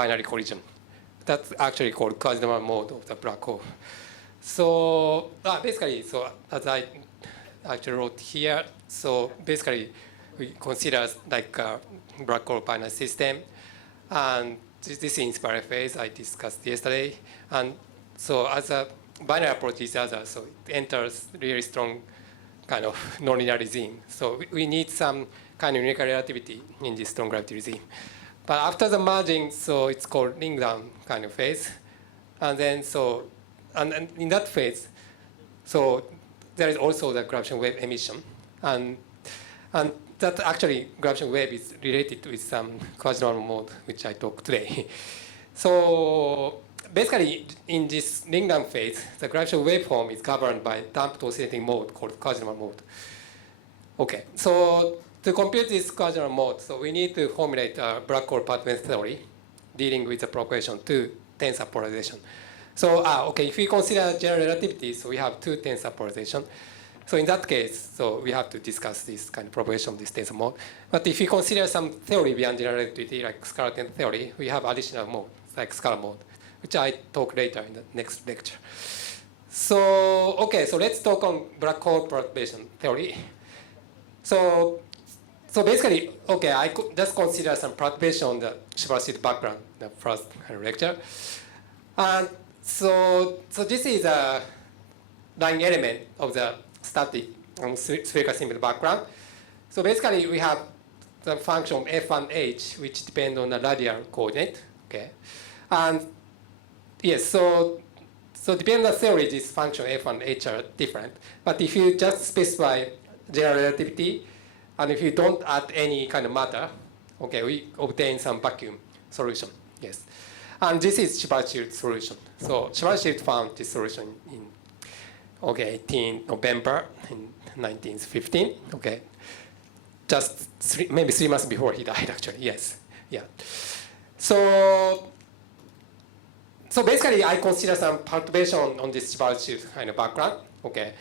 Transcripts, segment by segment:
binary collision. That's actually called Quasinormal mode of the black hole. So basically, so as I actually wrote here, so basically we consider like a black hole binary system, and this is in spiral phase I discussed yesterday. And so as a binary approach is other, so it enters really strong kind of nonlinear regime. So we need some kind of unique relativity in this strong gravity regime. But after the merging, so it's called ring down kind of phase. And then so, and in that phase, so there is also the gravitational wave emission. And that actually gravitational wave is related with some quasi-normal mode, which I talked today. So basically, in this ring down phase, the gravitational waveform is governed by damped oscillating mode called quasi-normal mode. Okay, so to compute this quasi-normal mode, so we need to formulate a black hole path-length theory dealing with the propagation to tensor polarization. So okay, if we consider general relativity, so we have two tensor polarization. So in that case, so we have to discuss this kind of propagation of this tensor mode. But if we consider some theory beyond general relativity, like scalar tensor theory, we have additional mode, like scalar mode, which I talk later in the next lecture. So okay, so let's talk on black hole propagation theory. So basically, okay, I could just consider some propagation on the Schwarzschild background, the first lecture. And so this is a line element of the static spherical symmetric background. So basically, we have the function f and h, which depend on the radial coordinate. Okay, and yes, so depending on the theory, this function f and h are different. But if you just specify general relativity, and if you don't add any kind of matter, okay, we obtain some vacuum solution. Yes, and this is Schwarzschild solution. So Schwarzschild found this solution in 18 November in 1915. Okay, just maybe 3 months before he died, actually. Yes, yeah. So basically, I consider some perturbation on this Schwarzschild kind of background. Okay.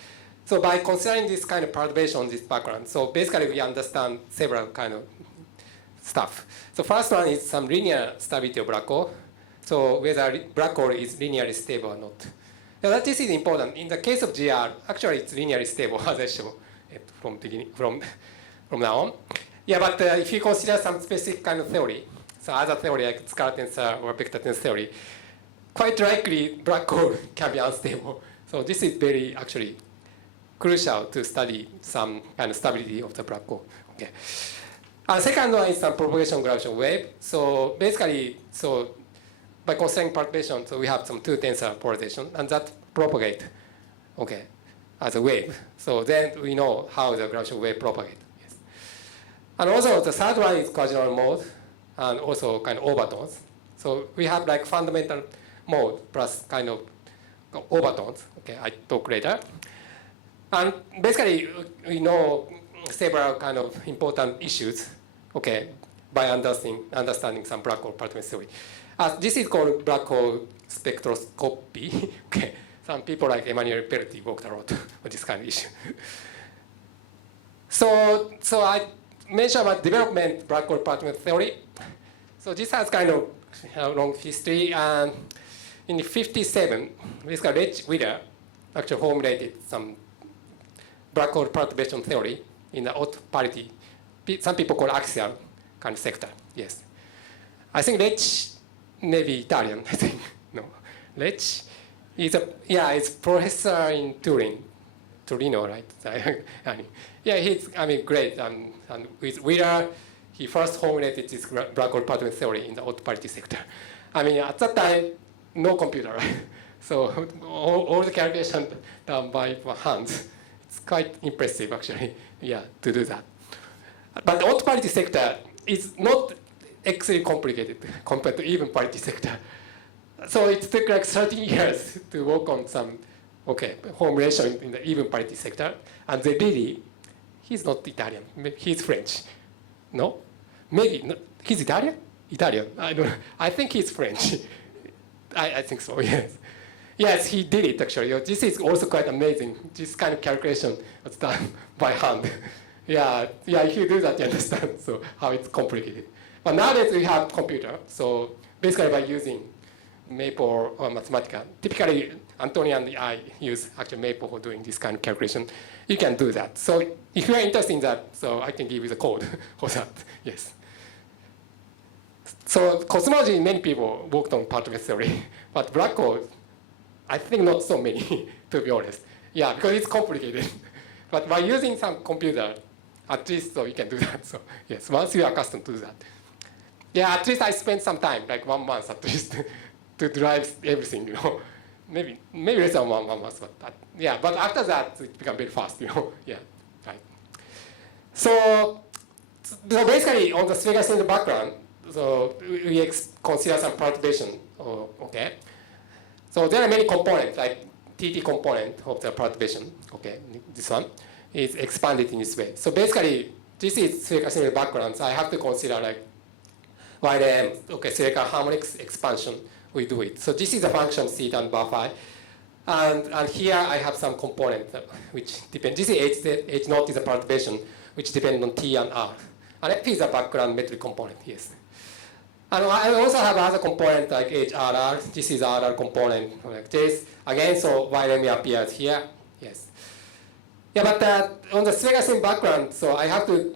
So by considering this kind of perturbation on this background, so basically we understand several kind of stuff. So first one is some linear stability of black hole. So whether black hole is linearly stable or not. Now this is important. In the case of GR, actually it's linearly stable, as I show from now on. Yeah, but if you consider some specific kind of theory, so other theory like scalar tensor or vector tensor theory, quite likely black hole can be unstable. So this is very actually crucial to study some kind of stability of the black hole. Okay. And second one is some propagation gravitational wave. So basically, so by considering perturbation, so we have some two tensor polarization, and that propagate, okay, as a wave. So then we know how the gravitational wave propagate. Yes. And also the third one is quasi-normal mode, and also kind of overtones. So we have like fundamental mode plus kind of overtones. Okay, I talk later. And basically, we know several kind of important issues, okay, by understanding some black hole perturbation theory. This is called black hole spectroscopy. Okay, some people like Emmanuel Pelty worked a lot on this kind of issue. So I mentioned about development black hole perturbation theory. So this has kind of long history, and in the 57, basically Rich Wheeler actually formulated some black hole perturbation theory in the haute parity. Some people call axial kind of sector. Yes, I think Lech maybe Italian. I think no, Lech is it's professor in Torino, right? Yeah, he's great. And with Wheeler, he first formulated this black hole perturbation theory in the haute parity sector. At that time, no computer, right? So all the calculations done by hand. It's quite impressive, actually, to do that. But the haute parity sector is not actually complicated compared to even parity sector. So it took like 13 years to work on some, formulation in the even parity sector. And he's not Italian, he's French. No? Maybe, no. He's Italian? Italian, I don't know. I think he's French. I think so, yes. Yes, he did it actually. This is also quite amazing. This kind of calculation was done by hand. If you do that, you understand how it's complicated. But nowadays we have computer, so basically by using Maple or Mathematica, typically Antonio and I use actually Maple for doing this kind of calculation. You can do that. So if you are interested in that, so I can give you the code for that. Yes. So cosmology, many people worked on particle theory, but black hole, I think not so many, to be honest. Yeah, because it's complicated. But by using some computer, at least so you can do that. So yes, once you are accustomed to that. Yeah, at least I spent some time, like 1 month at least, to drive everything, Maybe less than one month, but yeah. But after that, it became very fast, Yeah, right. So basically, on the spherical in the background, so we consider some perturbation. Okay. So there are many components, like TT component of the perturbation. Okay, this one is expanded in this way. So basically, this is spherical in the background. So I have to consider like YM, okay, spherical harmonics expansion. We do it. So this is a function theta and bar phi. And here I have some component which depend. This is H naught is a perturbation which depends on T and R. And F is a background metric component, yes. And I also have other component like HRR. This is RR component like this. Again, so YM appears here, yes. Yeah, but on the spherical background, so I have to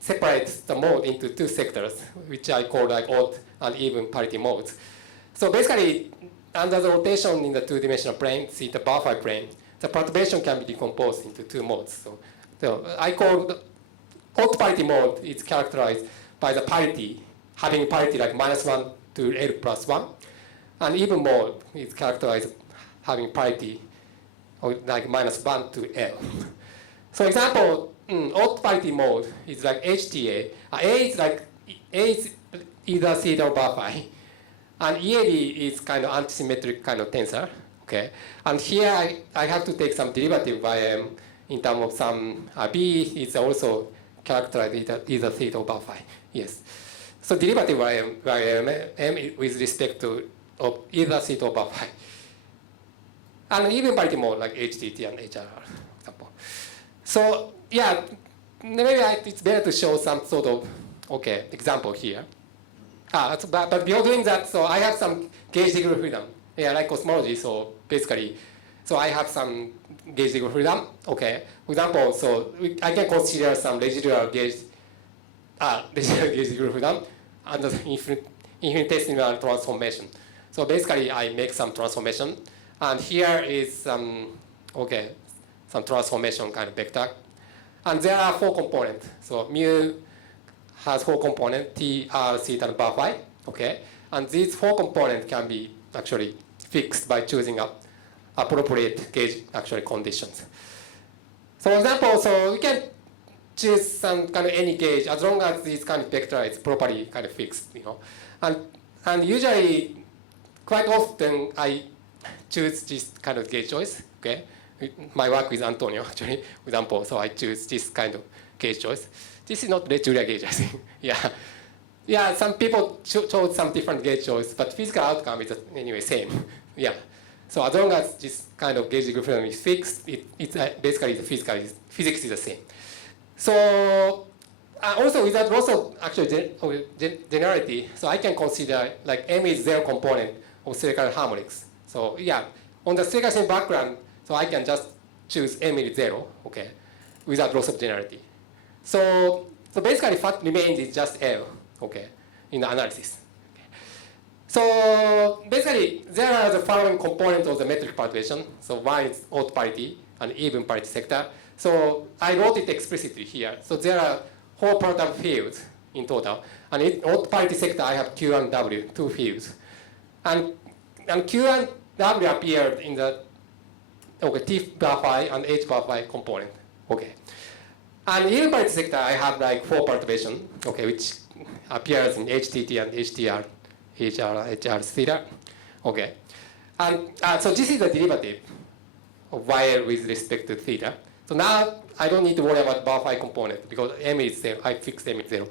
separate the mode into two sectors, which I call like odd and even parity modes. So basically, under the rotation in the two-dimensional plane, theta bar phi plane, the perturbation can be decomposed into two modes. So I call the odd parity mode is characterized by the parity, having parity like -1 to L plus 1. And even mode is characterized having parity like -1 to L. So example, odd parity mode is like HTA. A is either theta or bar phi. And EAD is kind of antisymmetric kind of tensor, okay? And here I have to take some derivative by M in terms of some, B is also characterized either theta or bar phi, yes. So derivative by M with respect to either theta or bar phi. And even parity mode like HTT and HRR, for example. So yeah, maybe it's better to show some sort of, okay, example here. But before doing that, so I have some gauge degree freedom. Yeah, like cosmology, so basically, so I have some gauge degree freedom. Okay, for example, so I can consider some residual gauge degree freedom under the infinitesimal transformation. So basically, I make some transformation, and here is some transformation kind of vector, and there are 4 components. So mu has 4 components, T, R, theta, and bar phi, okay? And these 4 components can be actually fixed by choosing appropriate gauge actually conditions. So for example, so we can choose some kind of any gauge as long as this kind of vector is properly kind of fixed, And usually, quite often, I choose this kind of gauge choice, okay? My work with Antonio, actually, for example, so I choose this kind of gauge choice. This is not Julia gauge, I think. Yeah, some people chose some different gauge choice, but physical outcome is anyway same. Yeah. So as long as this kind of gauge degree freedom is fixed, it's basically the physics is the same. So also without loss of actually generality, so I can consider like M is 0 component of spherical harmonics. So yeah, on the spherical background, so I can just choose M is 0, okay, without loss of generality. So basically, what remains is just L, okay, in the analysis. Okay. So basically, there are the following components of the metric perturbation. So one is odd parity and even parity sector. So I wrote it explicitly here. So there are 4 perturbed fields in total. And in odd parity sector, I have Q and W, 2 fields. And Q and W appeared in the T bar phi and H bar phi component. Okay. And even parity sector, I have like 4 perturbation, okay, which appears in HTT and HTR, HR theta, okay. And so this is the derivative of YL with respect to theta. So now I don't need to worry about bar phi component because M is 0, I fixed M is 0.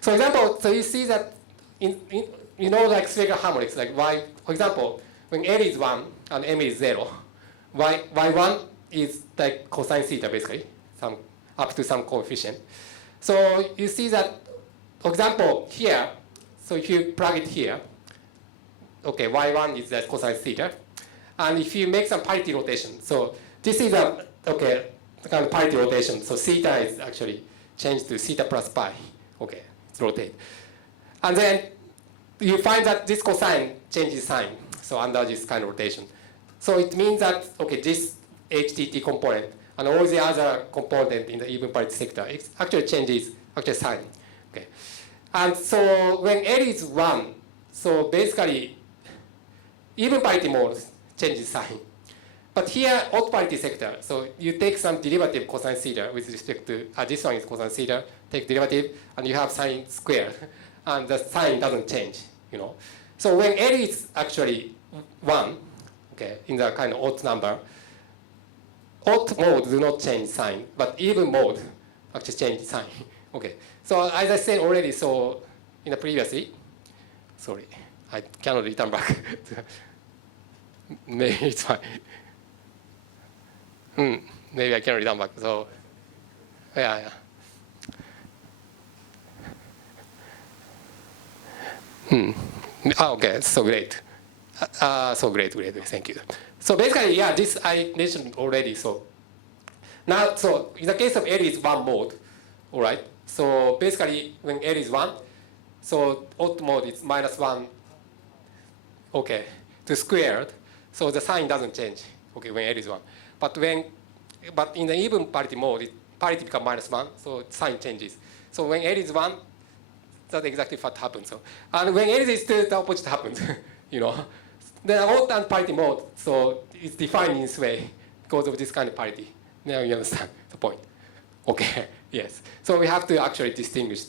So for example, so you see that like spherical harmonics, like Y, for example, when L is 1 and M is 0, Y1 is like cosine theta basically, up to some coefficient. So you see that, for example, here, So if you plug it here, okay, y1 is the cosine theta. And if you make some parity rotation, so this is a, okay, kind of parity rotation. So theta is actually changed to theta plus pi. Okay, it's rotate. And then you find that this cosine changes sign, so under this kind of rotation. So it means that, okay, this HTT component and all the other component in the even parity sector, it actually changes actually sign. Okay. And so when L is 1, so basically even parity mode changes sign. But here, odd parity sector, so you take some derivative cosine theta with respect to, this one is cosine theta, take derivative, and you have sine squared, and the sign doesn't change, you know. So when L is actually 1, okay, in the kind of odd number, odd mode do not change sign, but even mode actually change sign. Okay, so as I said already, so in the previously, sorry, I cannot return back. Maybe it's fine. Maybe I can return back. So, yeah. Okay, so great. So great, thank you. So basically, yeah, this I mentioned already. So now, so in the case of L is 1 mode, all right. So basically, when L is 1, so odd mode is -1, okay, to squared. So the sign doesn't change, okay, when L is 1. But in the even parity mode, parity becomes -1, so sign changes. So when L is 1, that's exactly what happens. So, and when L is 2, the opposite happens, you know. The odd and parity mode, so it's defined in this way because of this kind of parity. Now you understand the point. Okay, yes. So we have to actually distinguish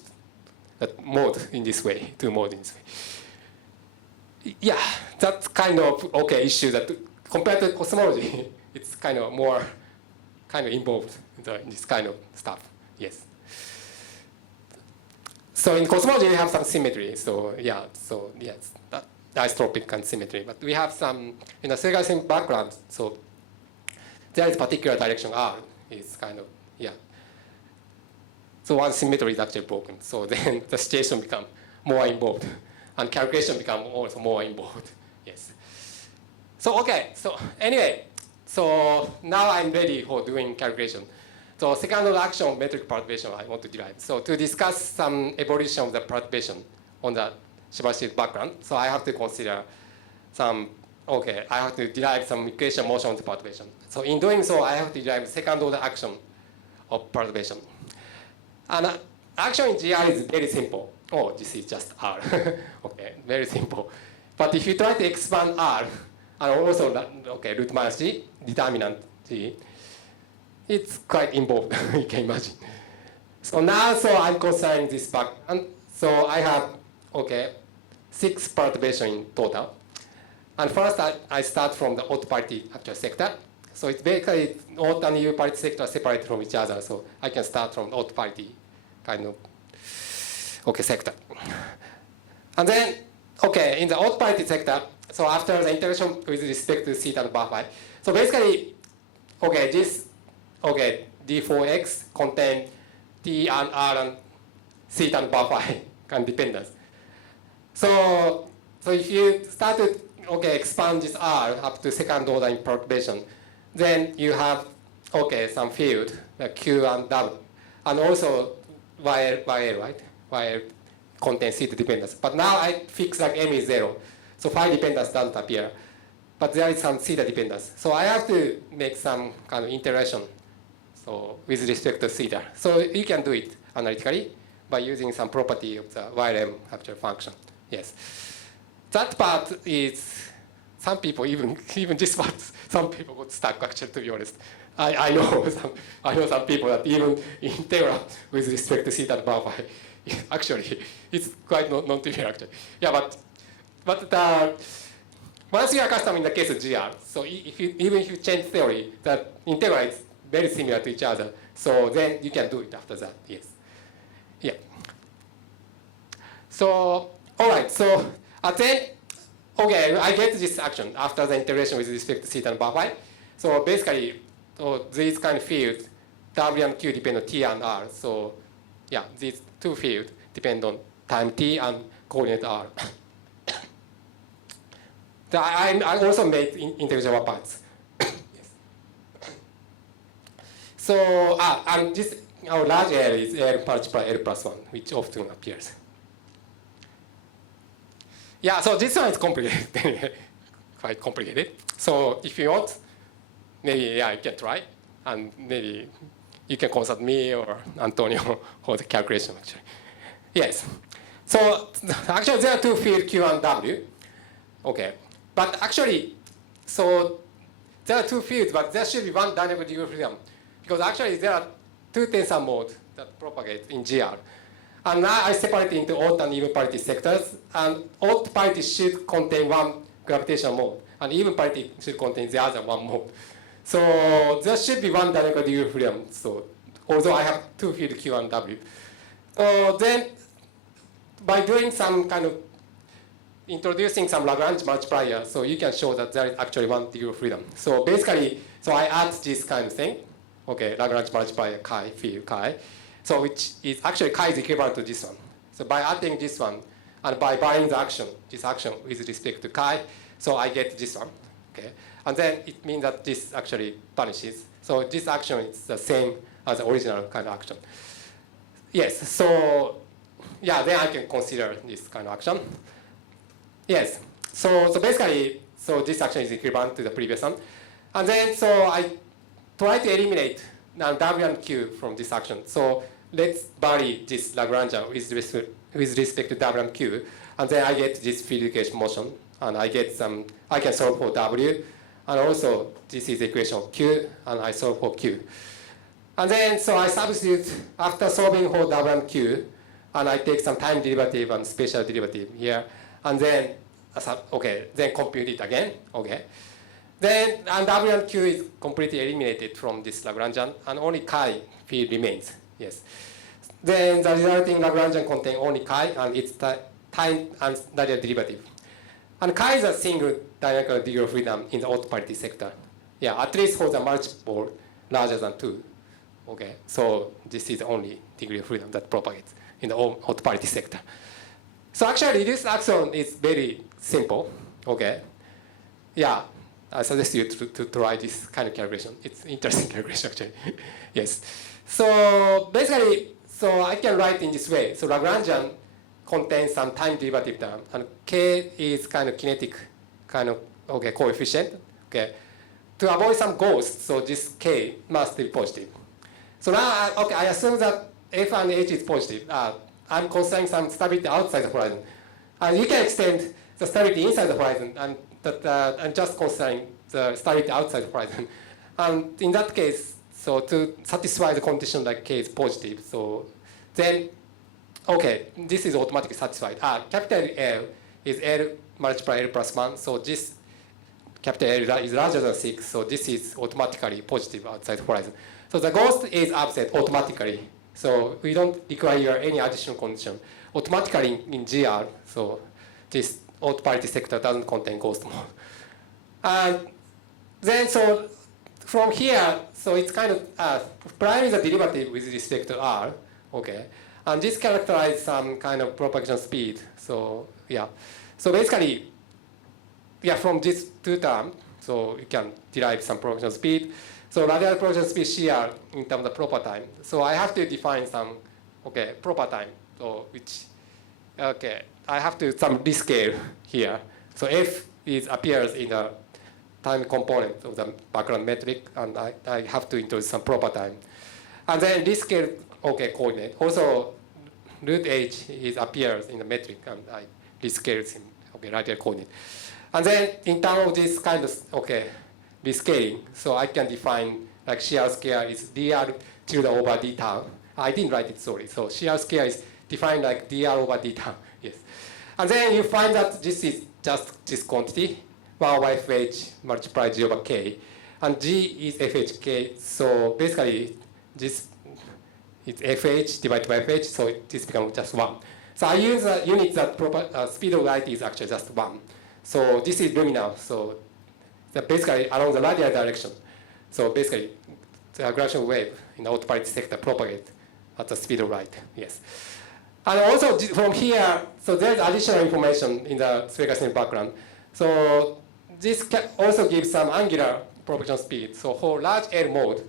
that mode in this way, two modes in this way. Yeah, that's kind of, okay, issue that compared to cosmology, it's kind of more kind of involved in this kind of stuff, yes. So in cosmology, we have some symmetry. So yeah, so yes, isotropic kind of symmetry. But we have some, in a segregation background, so there is particular direction R is kind of, yeah. So one symmetry is actually broken. So then the situation becomes more involved. And calculation becomes also more involved, yes. So okay, so anyway, so now I'm ready for doing calculation. So second order action metric perturbation I want to derive. So to discuss some evolution of the perturbation on the Shiba-Shield background, so I have to consider some, okay, I have to derive some equation motion of the perturbation. So in doing so, I have to derive second order action of perturbation. And action in GR is very simple. Oh, this is just R. Okay, very simple. But if you try to expand R, and also, okay, root minus G, determinant G, it's quite involved, you can imagine. So now, so I'm considering this back. And so I have, okay, 6 perturbations in total. And first, I start from the odd parity actual sector. So it's basically odd and even parity sector separate from each other. So I can start from odd parity kind of, okay, sector. And then, okay, in the odd parity sector, so after the integration with respect to theta and bar phi, so basically, okay, this, okay, D4x contain T and R and theta and bar phi kind of dependence. So if you start to, okay, expand this R up to second order in perturbation, then you have, okay, some field, like Q and W, and also YL, right? YL contains theta dependence. But now I fix like M is 0. So phi dependence doesn't appear. But there is some theta dependence. So I have to make some kind of integration, so with respect to theta. So you can do it analytically by using some property of the YLM actual function. Yes. That part is, some people, even this part, some people got stuck actually, to be honest. I know some people that even integral with respect to theta and bar phi, actually, it's quite non-trivial actually. Yeah, but once you are accustomed in the case of GR, so even if you change theory, the integral is very similar to each other. So then you can do it after that, yes. Yeah. So, all right, so then, okay, I get this action after the integration with respect to theta and bar phi. So basically, these kind of fields, W and Q depend on T and R. So yeah, these two fields depend on time T and coordinate R. I also made integer parts. So, and this our large L is L multiplied L plus 1, which often appears. Yeah, so this one is complicated, quite complicated. So if you want, maybe you can try, and maybe you can consult me or Antonio for the calculation, actually. Yes. So actually, there are two fields Q and W. Okay. But actually, so there are two fields, but there should be one dynamic degree of freedom. Because actually, there are two tensor modes that propagate in GR. And now I separate into odd and even parity sectors. And odd parity should contain one gravitational mode. And even parity should contain the other one mode. So there should be one dynamic degree of freedom. So although I have two fields Q and W. Then by doing some kind of introducing some Lagrange multiplier, so you can show that there is actually one degree of freedom. So basically, so I add this kind of thing. Okay, Lagrange multiplier chi, field chi. So which is actually chi is equivalent to this one. So by adding this one, and by varying the action, this action with respect to chi, so I get this one. Okay, and then it means that this actually vanishes. So this action is the same as the original kind of action. Yes, so yeah, then I can consider this kind of action. Yes, so basically, so this action is equivalent to the previous one. And then, so I try to eliminate now W and Q from this action. So let's vary this Lagrangian with respect to W and Q. And then I get this field equation motion. And I get some, I can solve for W. And also, this is the equation of Q, and I solve for Q. And then, so I substitute, after solving for W and Q, and I take some time derivative and spatial derivative here. And then, okay, then compute it again, okay. Then, and W and Q is completely eliminated from this Lagrangian, and only chi field remains, yes. Then the resulting Lagrangian contains only chi, and its time and linear derivative. And chi is a single dynamical degree of freedom in the odd parity sector. Yeah, at least for the multiple larger than 2, okay. So this is the only degree of freedom that propagates in the odd parity sector. So actually, this action is very simple, okay? Yeah, I suggest you to try this kind of calculation. It's interesting calculation, actually. Yes. So basically, so I can write in this way. So Lagrangian contains some time derivative term, and K is kind of kinetic, kind of, okay, coefficient, okay? To avoid some ghosts, so this K must be positive. So now, okay, I assume that F and H is positive. I'm considering some stability outside the horizon. You can extend the stability inside the horizon, and that I'm just considering the stability outside the horizon. And in that case, so to satisfy the condition like K is positive, so then, okay, this is automatically satisfied. Capital L is L multiplied L plus 1, so this capital L is larger than 6, so this is automatically positive outside the horizon. So the ghost is absent automatically. So we don't require any additional condition. Automatically in GR, so this odd parity sector doesn't contain ghost mode. And then so from here, so it's kind of, prime is a derivative with respect to R, okay? And this characterizes some kind of propagation speed. So yeah, so basically, yeah, from these two terms, so you can derive some propagation speed. So radial propagation speed CR in terms of proper time. So I have to define some, okay, proper time. So which, okay, I have to some rescale here. So F appears in the time component of the background metric, and I have to introduce some proper time. And then rescale, okay, coordinate. Also, root H appears in the metric, and I rescale in, okay, radial coordinate. And then in terms of this kind of, okay, rescaling, so I can define like shear scale is dr tilde over d tau. I didn't write it, sorry. So shear scale is defined like dr over d tau, yes. And then you find that this is just this quantity, 1 over fh multiplied g over k. And g is fhk, so basically this is fh divided by fh, so this becomes just 1. So I use a unit that speed of light is actually just 1. So this is luminal, so basically along the radial direction. So basically, the gravitational wave in the odd parity sector propagates at the speed of light. Yes. And also from here, so there's additional information in the spherical background. So this also gives some angular propagation speed. So for large L mode,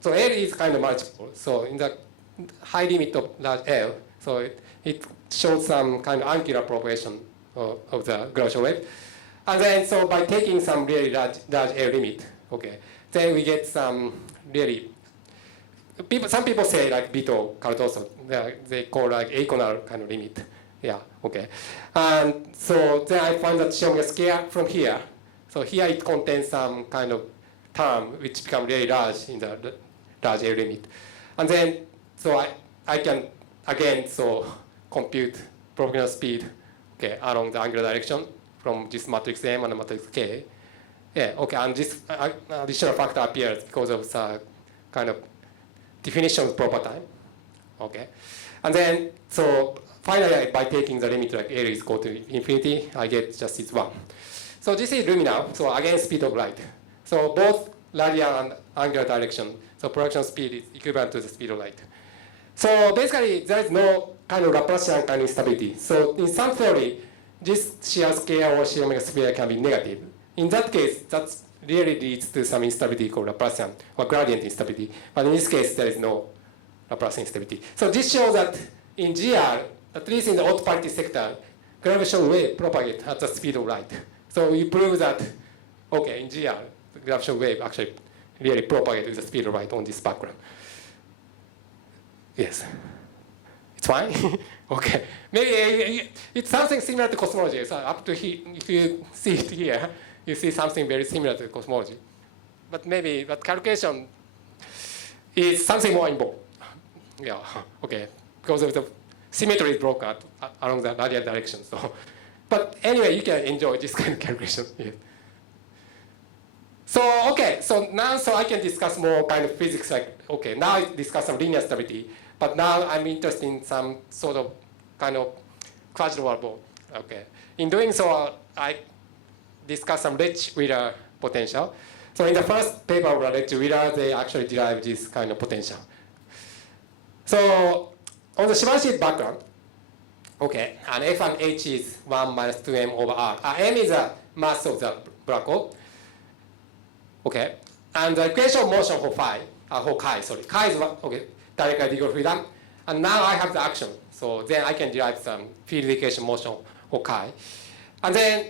so L is kind of multiple. So in the high limit of large L, so it shows some kind of angular propagation of the gravitational wave. And then so by taking some really large L limit, okay, then we get some really, some people say like Vito Cardoso, they call like aconal kind of limit. Yeah, okay. And so then I find that Shiomiga scale from here. So here it contains some kind of term which become really large in the large L limit. And then so I can again so compute propagation speed, okay, along the angular direction from this matrix M and the matrix K. Yeah, okay, and this additional factor appears because of the kind of definition of proper time. Okay, and then so finally by taking the limit like L is equal to infinity, I get just this one. So this is luminal, so again speed of light. So both radial and angular direction, so propagation speed is equivalent to the speed of light. So basically there is no kind of Laplacian kind of instability. So in some theory, this shear scale or shear omega sphere can be negative. In that case, that really leads to some instability called Laplacian or gradient instability. But in this case, there is no Laplacian instability. So this shows that in GR, at least in the haute parity sector, gravitational wave propagate at the speed of light. So we prove that, okay, in GR, the gravitational wave actually really propagate with the speed of light on this background. Yes. It's fine? Okay. Maybe it's something similar to cosmology. So up to here, if you see it here, you see something very similar to cosmology. But maybe that calculation is something more involved. Yeah, okay. Because of the symmetry is broken along the radial direction. So, but anyway, you can enjoy this kind of calculation. Yeah. So, okay, so now I can discuss more kind of physics like, okay, now I discuss some linear stability, but now I'm interested in some sort of kind of Quasinormal. Okay. In doing so, I discuss some Ledge-Wheeler potential. So in the first paper of Ledge-Wheeler, they actually derive this kind of potential. So on the Shibashi background, okay, and F and H is 1 minus 2m over r. M is the mass of the black hole. Okay, and the equation of motion for chi is okay, directly degree of freedom. And now I have the action. So then I can derive some field equation motion for chi. And then,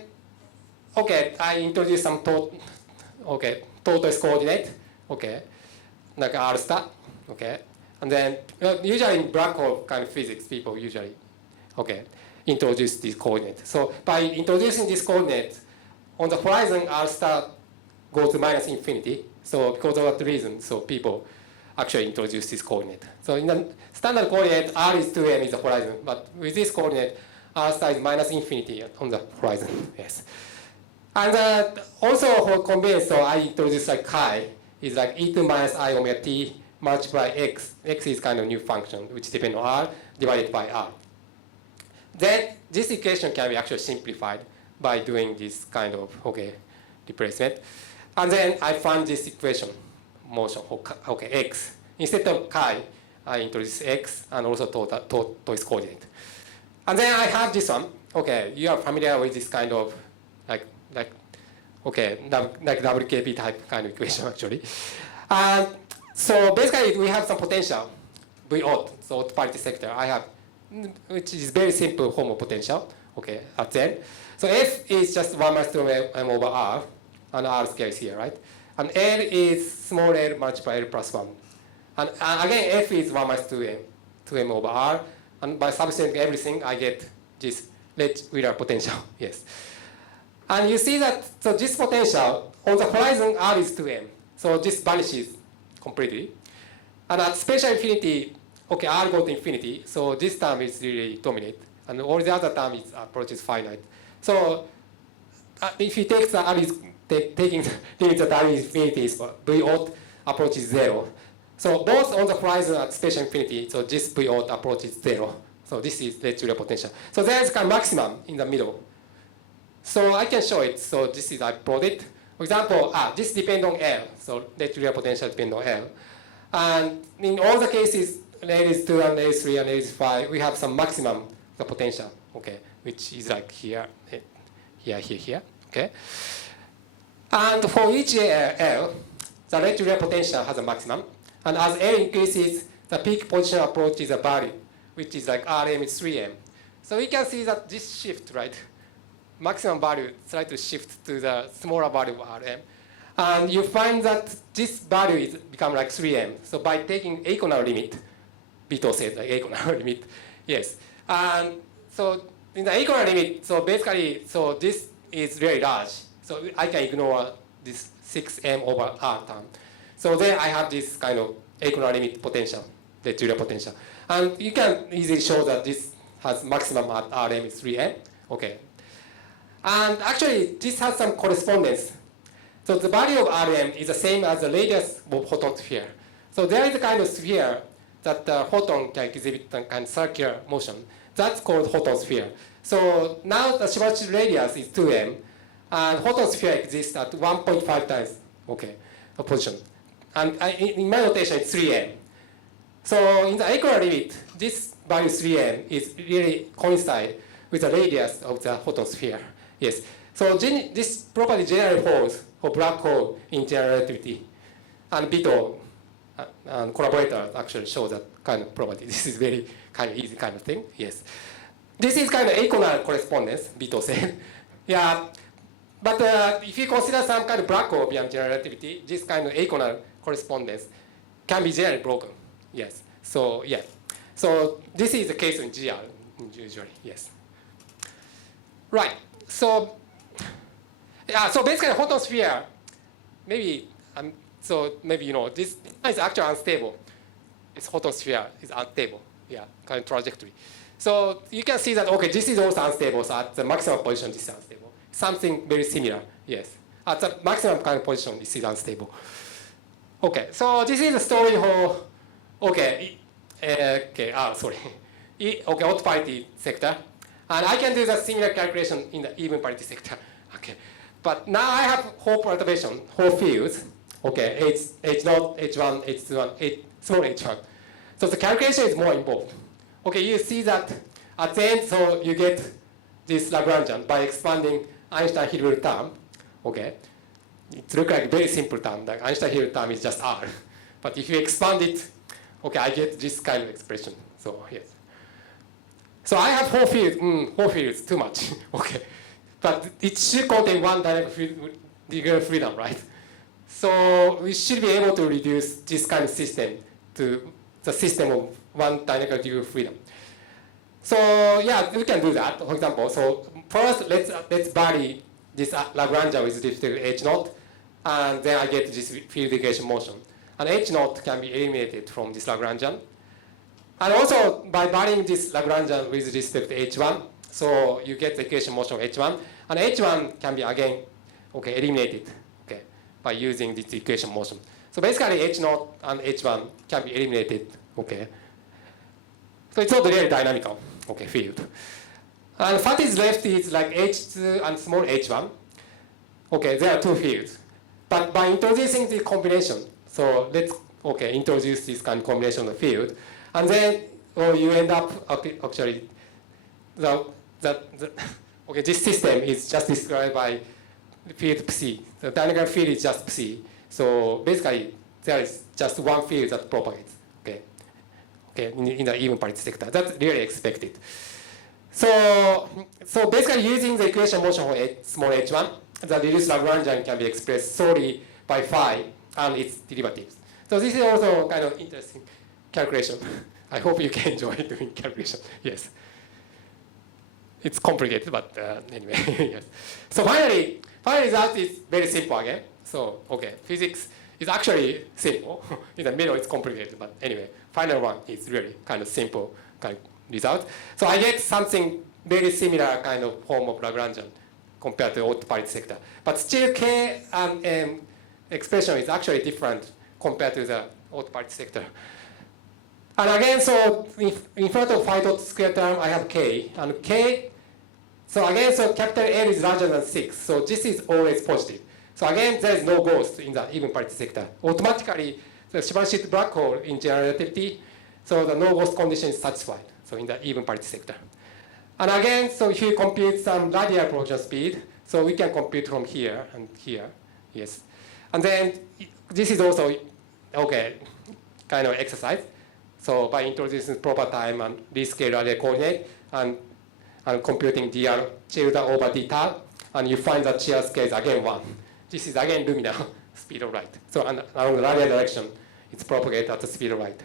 okay, I introduce some tortoise coordinate, okay, like r star, okay. And then usually in black hole kind of physics, people usually, okay, introduce this coordinate. So by introducing this coordinate, on the horizon, r star goes to minus infinity. So because of that reason, so people actually introduce this coordinate. So in the standard coordinate, r is 2m is the horizon. But with this coordinate, r star is minus infinity on the horizon. Yes. And also for convenience, so I introduce like chi is like e2 minus I omega t multiply x. X is kind of new function which depends on r divided by r. Then this equation can be actually simplified by doing this kind of replacement. And then I find this equation motion for x. Instead of chi, I introduce x and also tortoise coordinate. And then I have this one. Okay, you are familiar with this kind of like WKB type kind of equation actually. And so basically we have some potential V odd, so haute parity sector. I have, which is very simple homo potential. Okay, at then. So F is just 1 minus 2m over r, and r scale is here, right? And L is small l multiplied L plus 1. And again, F is 1 minus 2m over r. And by substituting everything, I get this Ledge-Wheeler potential. Yes. And you see that, so this potential, on the horizon, r is 2m. So this vanishes completely. And at spatial infinity, okay, r goes to infinity. So this term is really dominant. And all the other term is approaches finite. So if you take the r is taking the limit that r is infinity, V odd approaches 0. So both on the horizon at spatial infinity, so this V odd approaches 0. So this is Ledge-Wheeler potential. So there is a maximum in the middle. So I can show it. So this is, I plotted. For example, this depends on L. So Ledge-Wheeler potential depends on L. And in all the cases, ladies 2 and ladies 3 and ladies 5, we have some maximum the potential, okay, which is like here, here, okay. And for each L, the rate potential has a maximum. And as L increases, the peak position approaches a value, which is like Rm is 3m. So we can see that this shift, right? Maximum value slightly shifts to the smaller value of Rm. And you find that this value is become like 3m. So by taking aconal limit, Vito says like aconal limit, yes. And so in the aconal limit, so basically, so this is very large. So I can ignore this 6m over R term. So then I have this kind of aconal limit potential, the Julia potential. And you can easily show that this has maximum at Rm is 3m. Okay. And actually, this has some correspondence. So the value of Rm is the same as the radius of photon sphere. So there is a kind of sphere that the photon can exhibit a kind of circular motion. That's called photon sphere. So now the Shibashi radius is 2m, and photon sphere exists at 1.5 times, okay, a position. And in my notation, it's 3m. So in the aconal limit, this value 3m is really coincide with the radius of the photon sphere. Yes. So this property generally holds for black hole in general relativity. And Vito and collaborators actually show that kind of property. This is very kind of easy kind of thing. Yes. This is kind of aconal correspondence, Vito said. Yeah. But if you consider some kind of black hole beyond general relativity, this kind of aconal correspondence can be generally broken. Yes. So yeah. So this is the case in GR usually. Yes. Right. So yeah. So basically, photon sphere, maybe so maybe you know this is actually unstable. Its photon sphere is unstable. Yeah, kind of trajectory. So you can see that okay, this is also unstable. So at the maximum position, this is unstable. Something very similar. Yes. At the maximum kind of position, this is unstable. Okay. So this is the story for okay. Sorry. Okay, odd parity sector. And I can do the similar calculation in the even parity sector. Okay. But now I have whole perturbation, whole fields. Okay, H0, H1, H2, small H1. So the calculation is more involved. Okay, you see that at the end, so you get this Lagrangian by expanding Einstein-Hilbert term. Okay. It looks like a very simple term. Like Einstein-Hilbert term is just R. But if you expand it, okay, I get this kind of expression. So yes. So I have whole fields too much. Okay. But it should contain one dynamic degree of freedom, right? So we should be able to reduce this kind of system to the system of one dynamic degree of freedom. So yeah, we can do that. For example, so first let's vary this Lagrangian with this H0, and then I get this field equation motion. And H0 can be eliminated from this Lagrangian. And also by varying this Lagrangian with respect to H1, so you get the equation motion of H1. And H1 can be again, okay, eliminated, okay, by using this equation motion. So basically H0 and H1 can be eliminated, okay. So it's not really dynamical, okay, field. And what is left is like H2 and small H1. Okay, there are two fields. But by introducing the combination, so let's, okay, introduce this kind of combination of field. And then you end up, okay, actually, okay, this system is just described by field psi. The dynamical field is just psi. So basically, there is just one field that propagates. Okay, in the even parity sector. That's really expected. So basically, using the equation motion for small h1, the reduced Lagrangian can be expressed solely by phi and its derivatives. So this is also kind of interesting calculation. I hope you can enjoy doing calculation. Yes. It's complicated, but anyway, yes. So finally, final result is very simple again. So, okay, physics is actually simple. In the middle, it's complicated, but anyway, final one is really kind of simple kind of result. So I get something very similar kind of form of Lagrangian compared to odd parity sector. But still, K and M expression is actually different compared to the odd parity sector. And again, so in front of phi dot square term, I have K. And K, so again, so capital L is larger than 6. So this is always positive. So again, there is no ghost in the even parity sector. Automatically, the Shibashi black hole in general relativity, So the no-ghost condition is satisfied, so in the even parity sector. And again, so if you compute some radial propagation speed, so we can compute from here and here, yes. And then this is also, okay, kind of exercise. So by introducing proper time and rescale radial coordinate and computing dr tilde over d tau, and you find that shear scale is again 1. This is again luminal speed of light. So along the radial direction, it's propagated at the speed of light.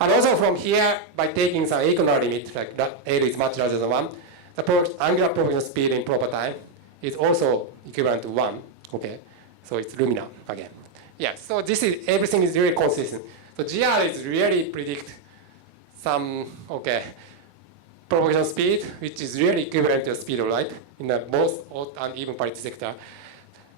And also from here, by taking some equal limit, like L is much larger than 1, the angular propagation speed in proper time is also equivalent to 1. Okay, so it's luminal again. Yeah, so this is, everything is really consistent. So GR is really predict some, okay, propagation speed, which is really equivalent to the speed of light in the both odd and even parity sector.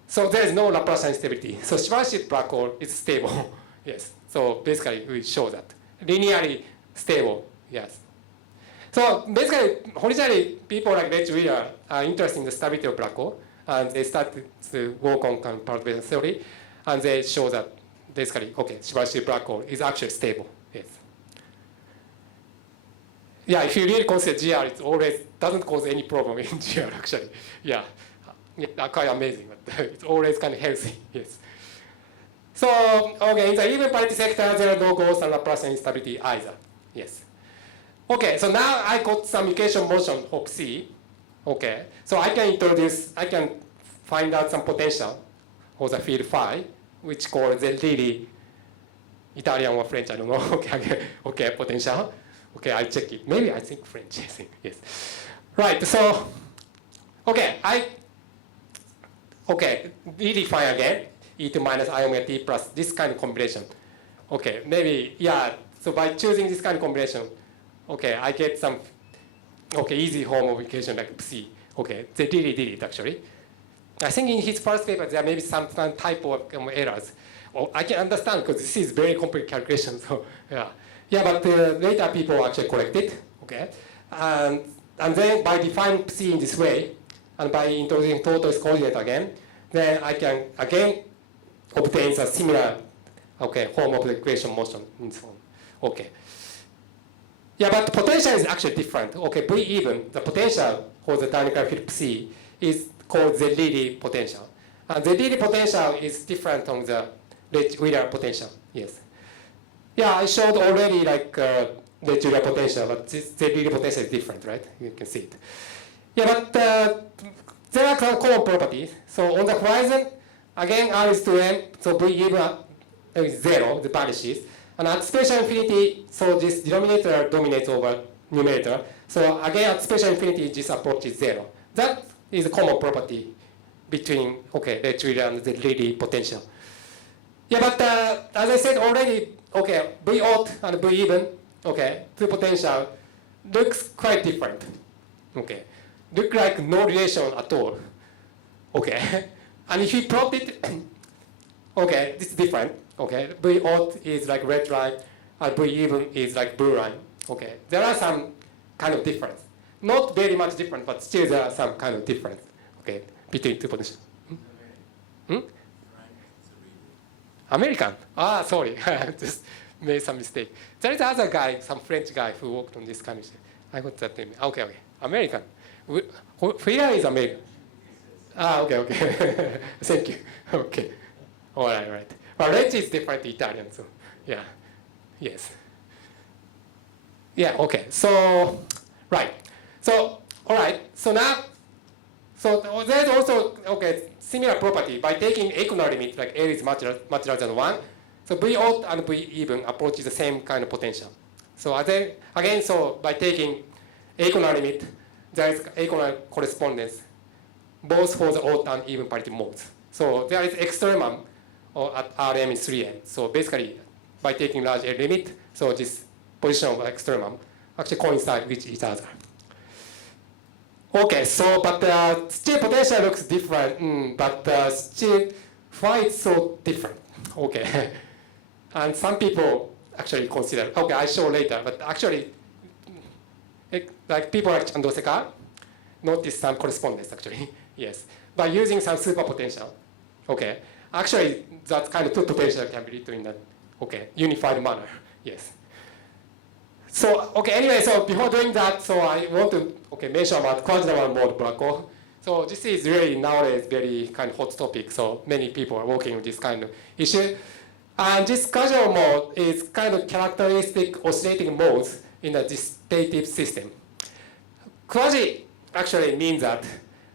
So there is no Laplacian instability. So Schwarzschild black hole is stable. Yes. So basically, we show that linearly stable. Yes. So basically, originally people like Rich Wheeler are interested in the stability of black hole, and they started to work on kind of perturbation theory, and they show that basically, okay, Schwarzschild black hole is actually stable. Yes. Yeah, if you really consider GR, it always doesn't cause any problem in GR actually. Yeah, quite amazing, but it's always kind of healthy. Yes. So, okay, in the even parity sector, there are no ghost and Laplacian instability either. Yes. Okay, so now I got some equation motion of C. Okay, so I can find out some potential for the field phi, which called the really Italian or French, I don't know. Okay, potential. Okay, I check it. Maybe I think French, I think, yes. Right, so, okay, redefine again, E2 minus I omega t plus this kind of combination. Okay, maybe, yeah, so by choosing this kind of combination, okay, I get some, okay, easy form of equation like C. Okay, they really did it actually. I think in his first paper, there may be some type of errors. Well, I can understand because this is very complex calculation, so yeah. Yeah, but later people actually correct it, okay? And then by defining C in this way, and by introducing tortoise coordinate again, then I can again obtain a similar, okay, form of the equation motion and so on. Okay. Yeah, but the potential is actually different. Okay, V even, the potential for the dynamical field C is called the Lilly potential. And the Lilly potential is different from the Wheeler potential, yes. Yeah, I showed already like the Wheeler potential, but the Lilly potential is different, right? You can see it. Yeah, but there are some common properties. So on the horizon, again, R is to M, so V even is 0, the vanishes. And at special infinity, so this denominator dominates over numerator. So again, at special infinity, this approach is 0. That is a common property between, okay, the Wheeler and the Lilly potential. Yeah, but as I said already, okay, V odd and V even, okay, the potential looks quite different. Okay, look like no relation at all. Okay, and if you plot it, okay, this is different. Okay, V odd is like red line, and V even is like blue line. Okay, there are some kind of difference. Not very much different, but still there are some kind of difference. Okay, between two potentials. American? Ah, sorry, I just made some mistake. There is another guy, some French guy who worked on this kind of thing. I got that name. Okay, American. Phayao is American. Ah, okay. Thank you. Okay. All right. Well, Rich is different Italian, so yeah. Yes. Yeah, okay. So, right. So, all right. So now, so there's also, okay, similar property by taking equal limit, like L is much larger than 1. So V odd and V even approaches the same kind of potential. So again, so by taking equal limit, there is equal correspondence, both for the odd and even parity modes. So there is extremum at Rm is 3n. So basically, by taking large L limit, so this position of extremum actually coincide with each other. Okay, so but still potential looks different, but still why it's so different? Okay, and some people actually consider. Okay, I show later, but actually, like people like Chandrasekhar notice some correspondence actually. Yes, by using some superpotential. Okay, actually that kind of two potential can be written in a unified manner. Yes. So, okay, anyway, so before doing that, so I want to, mention about Quasinormal mode black hole. So this is really nowadays very kind of hot topic, so many people are working on this kind of issue. And this Quasinormal mode is kind of characteristic oscillating modes in a dissipative system. Quasi actually means that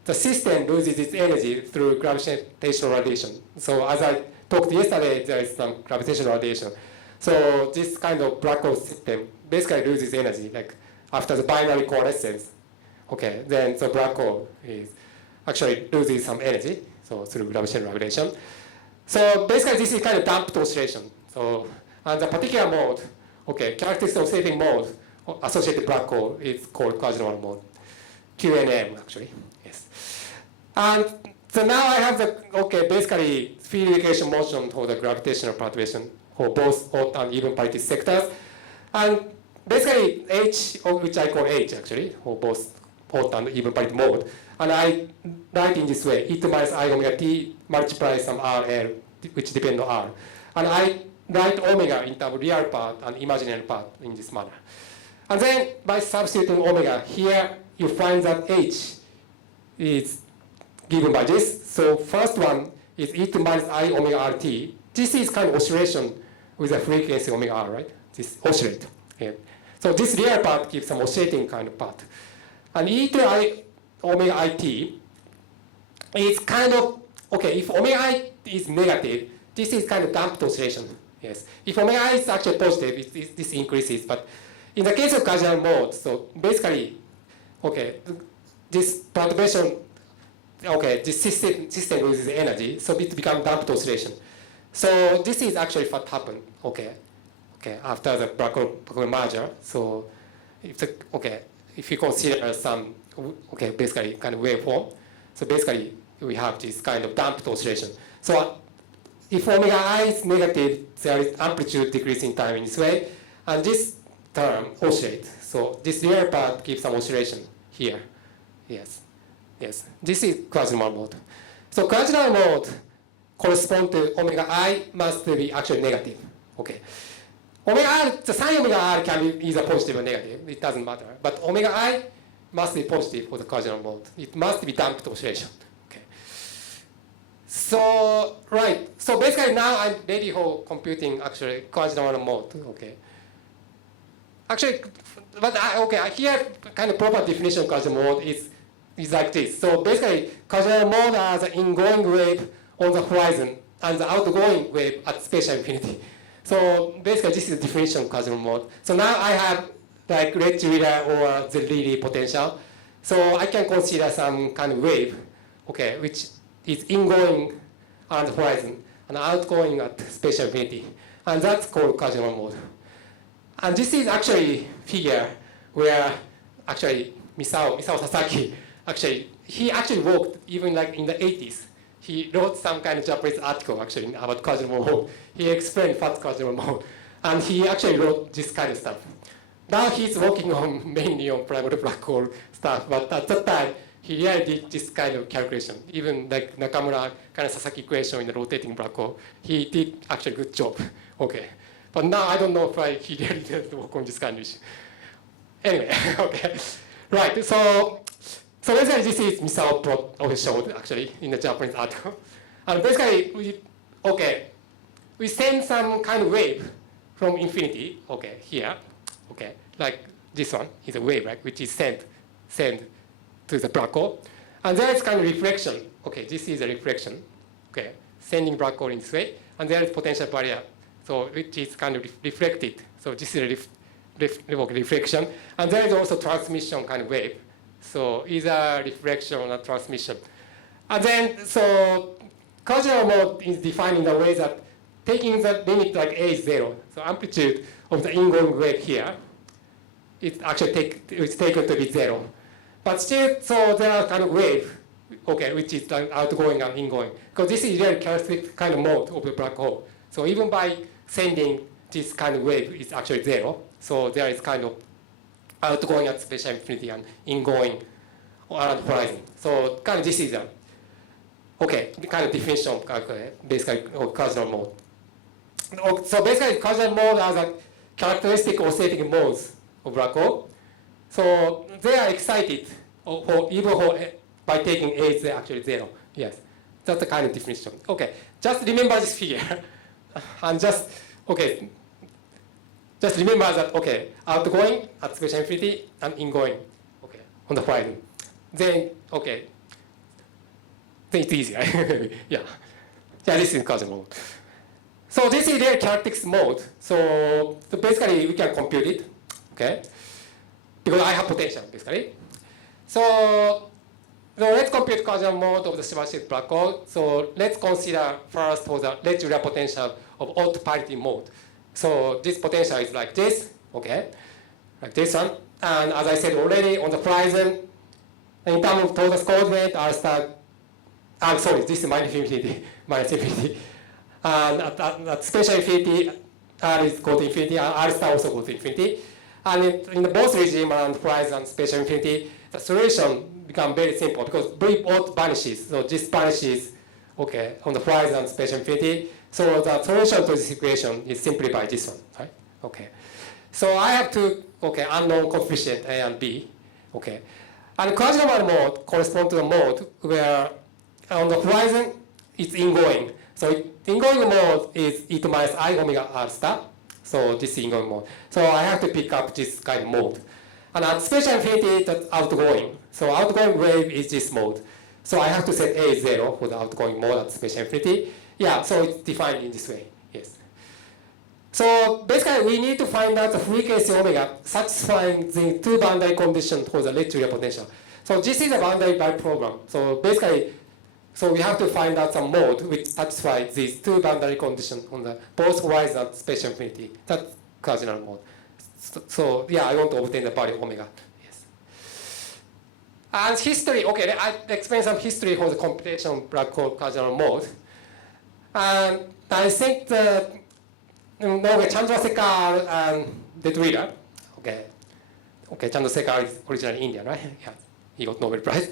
the system loses its energy through gravitational radiation. So as I talked yesterday, there is some gravitational radiation. So this kind of black hole system basically loses energy, like after the binary coalescence. Okay, then the black hole is actually loses some energy, so through gravitational radiation. So basically this is kind of damped oscillation. So and the particular mode, characteristic oscillating mode associated black hole is called Quasinormal mode. QNM actually, yes. And so now I have the, basically field equation motion for the gravitational perturbation for both odd and even parity sectors. And basically H, which I call H actually, for both odd and even parity mode. And I write in this way, e to minus I omega t multiply some RL, which depend on R. And I write omega in terms of real part and imaginary part in this manner. And then by substituting omega here, you find that H is given by this. So first one is e to minus I omega RT. This is kind of oscillation with a frequency omega R, right? This oscillate. Yeah. So this real part gives some oscillating kind of part. And e to I omega IT is kind of, if omega I is negative, this is kind of damped oscillation. Yes. If omega I is actually positive, this increases. But in the case of Quasinormal mode, so basically, this perturbation, this system loses energy, so it becomes damped oscillation. So this is actually what happened, after the black hole merger. So if you consider some, basically kind of waveform, so basically we have this kind of damped oscillation. So if omega I is negative, there is amplitude decrease in time in this way, and this term oscillates. So this real part gives some oscillation here. Yes. Yes. This is Quasinormal mode. So Quasinormal mode corresponds to omega I must be actually negative. Omega R, the sign omega R can be either positive or negative. It doesn't matter. But omega I must be positive for the Quasinormal mode. It must be damped oscillation. So, right. So basically now I'm ready for computing actually Quasinormal mode. Actually, but here kind of proper definition of Quasinormal mode is like this. So basically, Quasinormal mode are the ingoing wave on the horizon and the outgoing wave at spatial infinity. So basically, this is the definition of Quasinormal mode. So now I have like red Riller or the Rayleigh potential. So I can consider some kind of wave, which is ingoing on the horizon and outgoing at spatial infinity. And that's called Quasinormal mode. And this is actually figure where actually Misao Sasaki, he actually worked even like in the 80s. He wrote some kind of Japanese article actually about Quasinormal mode. He explained what's Quasinormal mode. And he actually wrote this kind of stuff. Now he's working on mainly on primary black hole stuff, but at that time, he really did this kind of calculation. Even like Nakamura kind of Sasaki equation in the rotating black hole, he did actually a good job. But now I don't know if he really did work on this kind of issue. Anyway, right. So basically this is Misao showed actually in the Japanese article. And basically we send some kind of wave from infinity, here, like this one is a wave, right, which is sent to the black hole. And there is kind of reflection. This is a reflection, sending black hole in this way. And there is potential barrier, so which is kind of reflected. So this is a reflection. And there is also transmission kind of wave. So either reflection or transmission. And then, so Quasinormal mode is defined in the way that taking the limit like A is 0, so amplitude of the ingoing wave here, it's taken to be 0. But still, so there are kind of wave, which is outgoing and ingoing. Because this is really characteristic kind of mode of the black hole. So even by sending this kind of wave, it's actually 0. So there is kind of outgoing at spatial infinity and ingoing around the horizon. So kind of this is a the kind of definition of basically Quasinormal mode. So basically Quasinormal mode are the characteristic oscillating modes of black hole. So they are excited by taking A is actually 0. Yes, that's the kind of definition. Okay, just remember this figure. And just remember that, okay, outgoing at special infinity and ingoing, okay, on the horizon. Then it's easier. Yeah, this is Cosmology mode. So this is their characteristics mode. So basically we can compute it, okay? Because I have potential, basically. So let's compute Cosmology mode of the supermassive black hole. So let's consider first for the regular potential of odd parity mode. So this potential is like this, okay? Like this one. And as I said already, on the horizon, in terms of torus coordinate, R star, this is minus infinity, minus infinity. And at special infinity, R is go to infinity, and R star also goes to infinity. And in both regime and horizon and special infinity, the solution becomes very simple because V odd vanishes. So this vanishes, okay, on the horizon and special infinity. So the solution to this equation is simply by this one, right? Okay. So I have two, unknown coefficient A and B, okay. And Quasinormal mode corresponds to the mode where on the horizon it's ingoing. So ingoing mode is e to minus I omega r star. So this is ingoing mode. So I have to pick up this kind of mode. And at special infinity, that's outgoing. So outgoing wave is this mode. So I have to set A is 0 for the outgoing mode at special infinity. Yeah, so it's defined in this way, yes. So basically, we need to find out the frequency omega satisfying the two boundary conditions for the electrical potential. So this is a boundary by problem. So basically, so we have to find out some mode which satisfies these two boundary conditions on the both horizon and special infinity. That's Quasinormal mode. So yeah, I want to obtain the value of omega. Yes. And history, okay, I explain some history for the computation black hole Quasinormal mode. And I think that Chandrasekhar and the Twitter, Chandrasekhar is originally Indian, right? Yeah, he got Nobel Prize.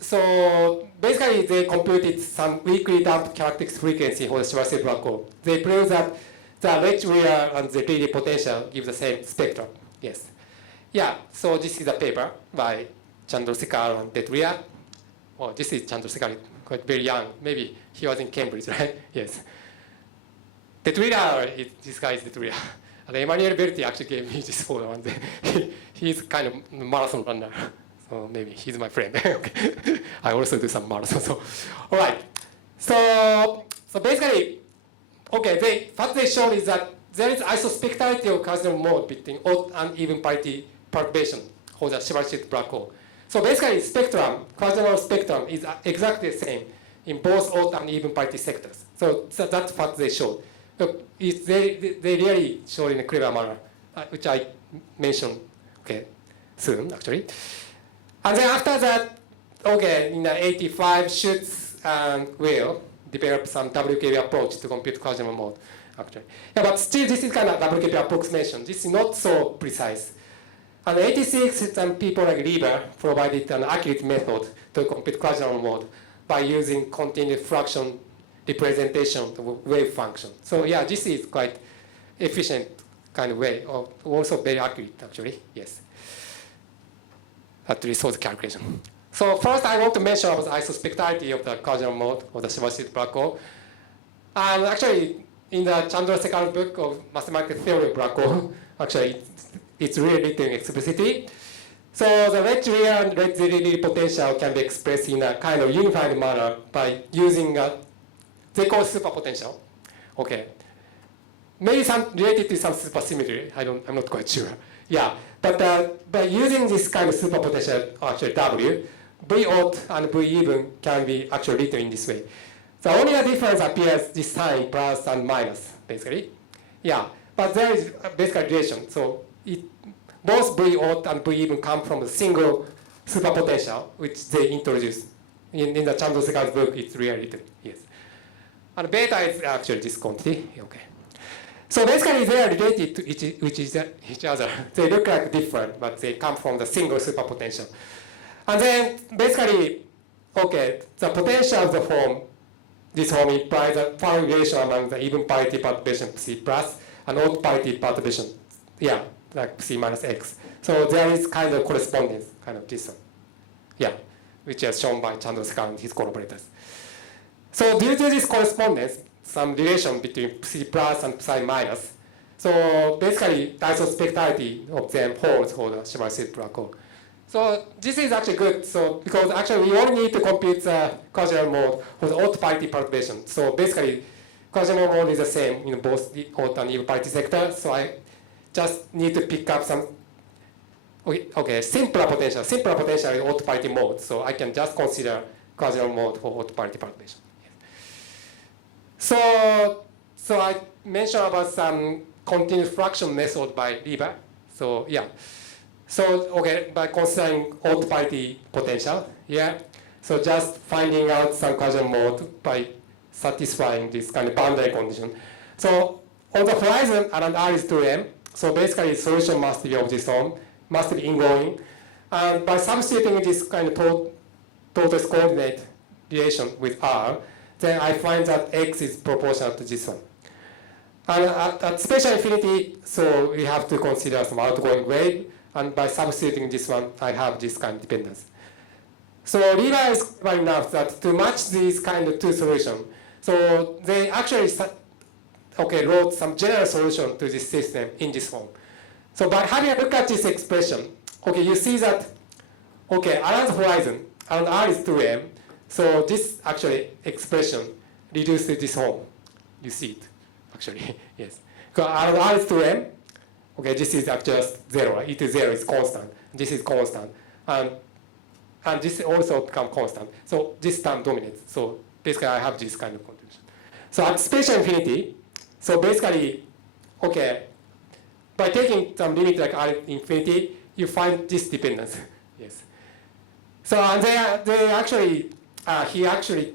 So basically they computed some weakly damped characteristic frequency for the supermassive black hole. They proved that the red real and the 3D potential give the same spectrum. Yes. Yeah, so this is a paper by Chandrasekhar and Detria. Oh, this is Chandrasekhar, quite very young. Maybe he was in Cambridge, right? Yes. Detria, this guy is Detria. And Emmanuel Berti actually gave me this photo. And he's kind of marathon runner. So maybe he's my friend. Okay. I also do some marathon. So, all right. So basically, what they showed is that there is isospectrality of Quasinormal mode between odd and even parity perturbation for the supermassive black hole. So basically, Quasinormal spectrum is exactly the same in both odd and even parity sectors. So that's what they showed. They really showed in a clever manner, which I mentioned soon, actually. And then after that, in the 85, Schutz and Weil developed some WKB approach to compute Quasinormal mode, actually. Yeah, but still, this is kind of WKB approximation. This is not so precise. And 86, some people like Lieber provided an accurate method to compute Quasinormal mode by using continuous fraction representation of wave function. So yeah, this is quite efficient kind of way, also very accurate, actually, yes. That resolves the calculation. So first, I want to mention about the isospectrality of the Quasinormal mode of the supermassive black hole. And actually, in the Chandrasekhar's book of mathematical theory of black hole, actually, it's really written explicitly. So the red real and red ZD potential can be expressed in a kind of unified manner by using they call superpotential. Okay. Maybe some related to some supersymmetry. I'm not quite sure. Yeah. But by using this kind of superpotential, actually W, V odd and V even can be actually written in this way. The only difference appears this sign plus and minus, basically. Yeah. But there is a basic relation. So both V odd and V even come from a single superpotential, which they introduced. In the Chandrasekhar's book, it's really written. Yes. And beta is actually this quantity. Okay. So basically, they are related to each other. They look like different, but they come from the single superpotential. And then basically, the potential of the form, this form implies a foreign relation among the even parity perturbation C plus and odd parity perturbation yeah, like C minus X. So there is kind of correspondence, kind of this one. Yeah, which is shown by Chandrasekhar and his collaborators. So due to this correspondence, some relation between psi plus and psi minus. So basically, the isospectrality of them holds for the Shimaru black hole. So this is actually good. So because actually we only need to compute the Quasinormal mode for the odd parity perturbation. So basically, Quasinormal mode is the same in both the odd and even parity sector. So I just need to pick up some simpler potential is odd parity mode. So I can just consider Quasinormal mode for odd parity perturbation. So I mentioned about some continuous fraction method by Lieber. So yeah. So by considering odd parity potential, yeah. So just finding out some Quasinormal mode by satisfying this kind of boundary condition. So on the horizon around R is 2m. So basically solution must be of this form, must be ingoing. And by substituting this kind of tortoise coordinate relation with R, then I find that X is proportional to this one. And at special infinity, so we have to consider some outgoing wave. And by substituting this one, I have this kind of dependence. So Lieber is clever enough that to match these kind of two solutions, so they actually wrote some general solution to this system in this form. So by having a look at this expression, you see that, around the horizon, around R is 2m, so this actually expression reduced to this form. You see it, actually, yes. Around R is 2m, this is just 0. E to 0 is constant. This is constant. And this also become constant. So this term dominates. So basically, I have this kind of condition. So at spatial infinity, so basically, by taking some limit like R infinity, you find this dependence. Yes. So and they actually, he actually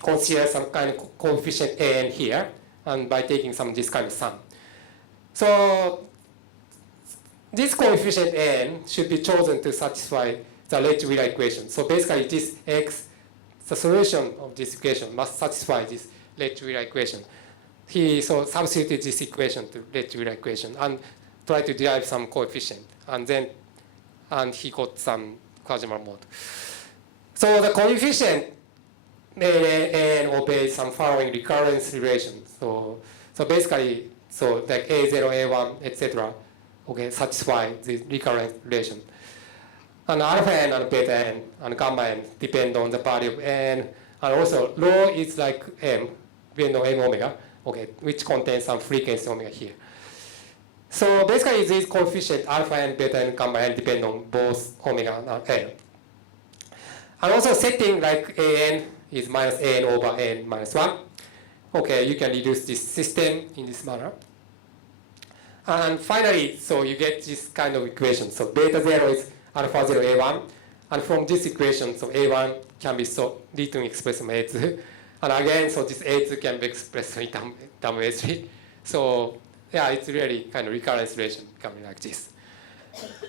considers some kind of coefficient an here, and by taking this kind of sum. So this coefficient n should be chosen to satisfy the Lesch-Wheeler equation. So basically, this x, the solution of this equation must satisfy this Lesch-Wheeler equation. He substituted this equation to Lesch-Wheeler equation and tried to derive some coefficient, and he got some Quasinormal mode. So the coefficient n obeys some following recurrence relation. So basically, like A0, A1, etc. Satisfy the recurrent relation. And alpha n and beta n and gamma n depend on the value of n, and also rho is like m, depend on m omega, which contains some frequency omega here. So basically, these coefficients alpha n, beta n, gamma n depend on both omega and n. And also setting like an is minus an over n minus 1. You can reduce this system in this manner. And finally, so you get this kind of equation. So beta 0 is alpha 0 A1. And from this equation, so A1 can be written expressed in A2. And again, so this A2 can be expressed in term A3. So yeah, it's really kind of recurrence relation coming like this.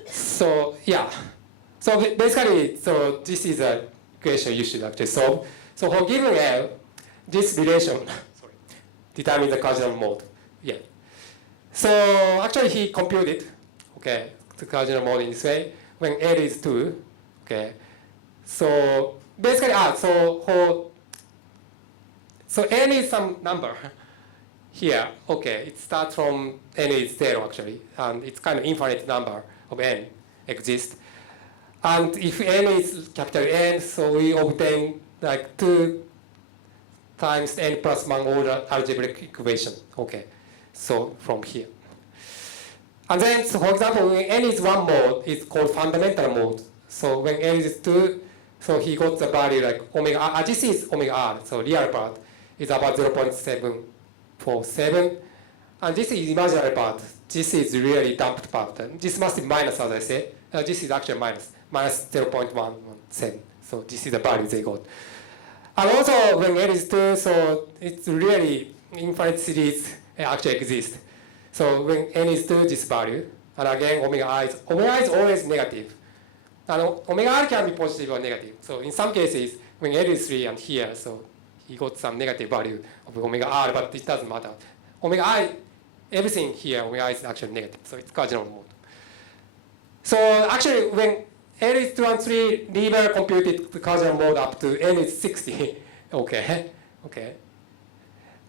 So yeah. So basically, so this is an equation you should actually solve. So for given L, this relation determines the Quasinormal mode. Yeah. So actually, he computed, the Quasinormal mode in this way when L is 2. So basically, so n is some number here. It starts from n is 0 actually, and it's kind of infinite number of n exists. And if n is capital N, so we obtain like 2 times n plus 1 order algebraic equation. So from here. And then, so for example, when n is 1 mode, it's called fundamental mode. So when n is 2, so he got the value like omega r. This is omega r, so real part is about 0.747. And this is imaginary part. This is really damped part. And this must be minus, as I say. This is actually minus 0.117. So this is the value they got. And also, when n is 2, so it's really infinite series actually exists. So when n is 2, this value, and again, omega is always negative. And omega r can be positive or negative. So in some cases, when n is 3 and here, so he got some negative value of omega r, but it doesn't matter. Omega I everything here omega I is actually negative. So it's Quasinormal mode. So actually, when n is 2 and 3, Lieber computed the Quasinormal mode up to n is 60. Okay.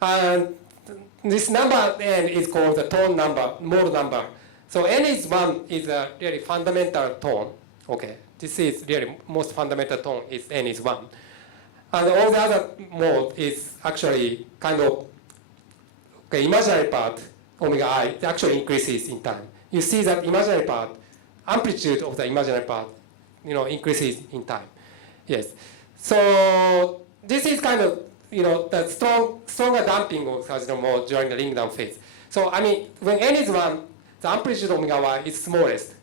And this number n is called the tone number, mode number. So n is 1 is a really fundamental tone. Okay. This is really most fundamental tone is n is 1. And all the other mode is actually kind of imaginary part, omega I, actually increases in time. You see that imaginary part, amplitude of the imaginary part, increases in time. Yes. So this is kind of, the stronger damping of Quasinormal mode during the ring down phase. So I mean, when n is 1, the amplitude of omega Y is smallest.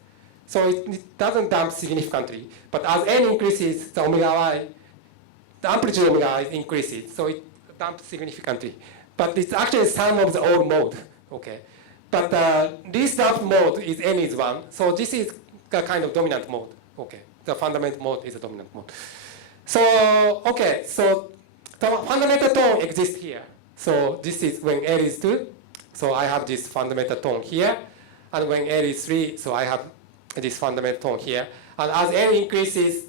So it doesn't damp significantly. But as n increases, the omega Y, the amplitude of omega I increases. So it damps significantly. But it's actually sum of the old mode. Okay. But this damped mode is n is 1. So this is the kind of dominant mode. Okay. The fundamental mode is a dominant mode. So, okay. So the fundamental tone exists here. So this is when L is 2. So I have this fundamental tone here. And when L is 3, so I have this fundamental tone here. And as L increases,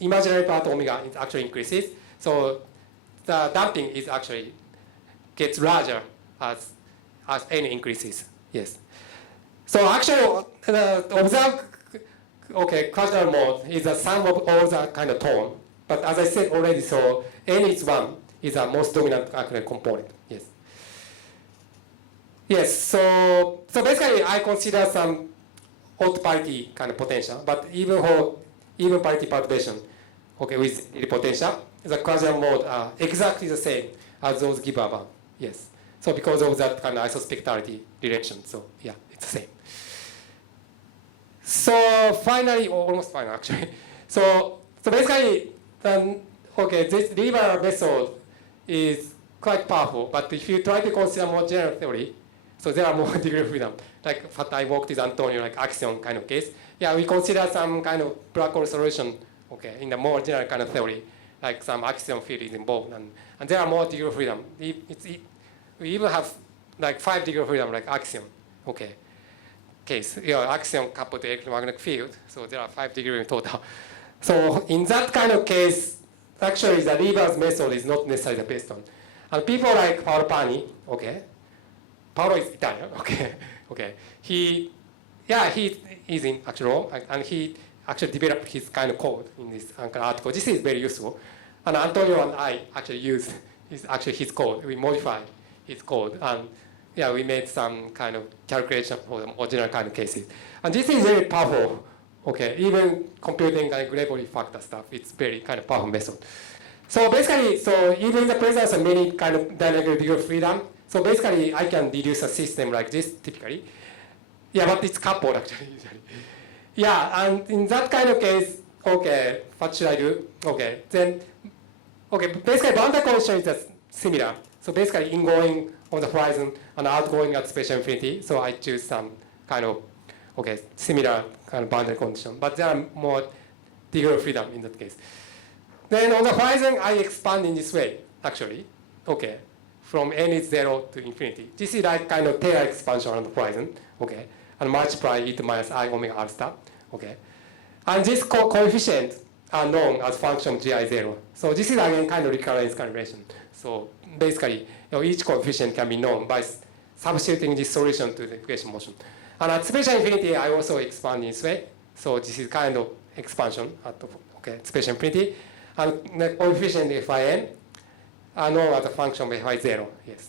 imaginary part omega it actually increases. So the damping is actually gets larger as n increases. Yes. So actually, the observed Quasinormal mode is the sum of all the kind of tone. But as I said already, so n is 1 is the most dominant actual component. Yes. Yes. So basically, I consider some odd parity kind of potential, but even parity perturbation, with the potential, the Quasinormal mode are exactly the same as those given above. Yes. So because of that kind of isospectrality relation, so yeah, it's the same. So finally, or almost final actually. So basically, this Lieber method is quite powerful, but if you try to consider more general theory, so there are more degree of freedom, like what I worked with Antonio, like axion kind of case. Yeah, we consider some kind of black hole solution, in the more general kind of theory, like some axion field is involved, and there are more degree of freedom. We even have like 5 degree of freedom, like axion, case. Axion coupled to electromagnetic field, so there are 5 degrees in total. So in that kind of case, actually the Lieber's method is not necessarily the best one. And people like Paolo Pani, Paolo is Italian, he is in actual Rome, and he actually developed his kind of code in this article. This is very useful. And Antonio and I actually used his code. We modified his code, and we made some kind of calculation for the original kind of cases. And this is very powerful. Even computing and gravity factor stuff, it's very kind of powerful method. So basically, even in the presence of many kind of dynamic degree of freedom, so basically I can deduce a system like this typically. Yeah, but it's coupled actually usually. Yeah, and in that kind of case, what should I do? Then basically boundary condition is similar. So basically ingoing on the horizon and outgoing at spatial infinity. So I choose some kind of similar kind of boundary condition, but there are more degree of freedom in that case. Then on the horizon, I expand in this way, actually. From n is 0 to infinity. This is like kind of Taylor expansion on the horizon. And multiply e to minus I omega r star. And this coefficient are known as function of GI0. So this is again kind of recurrence kind of relation. So basically, each coefficient can be known by substituting this solution to the equation motion. And at spatial infinity, I also expand in this way. So this is kind of expansion at spatial infinity. And the coefficient Fin are known as a function of Fi0. Yes.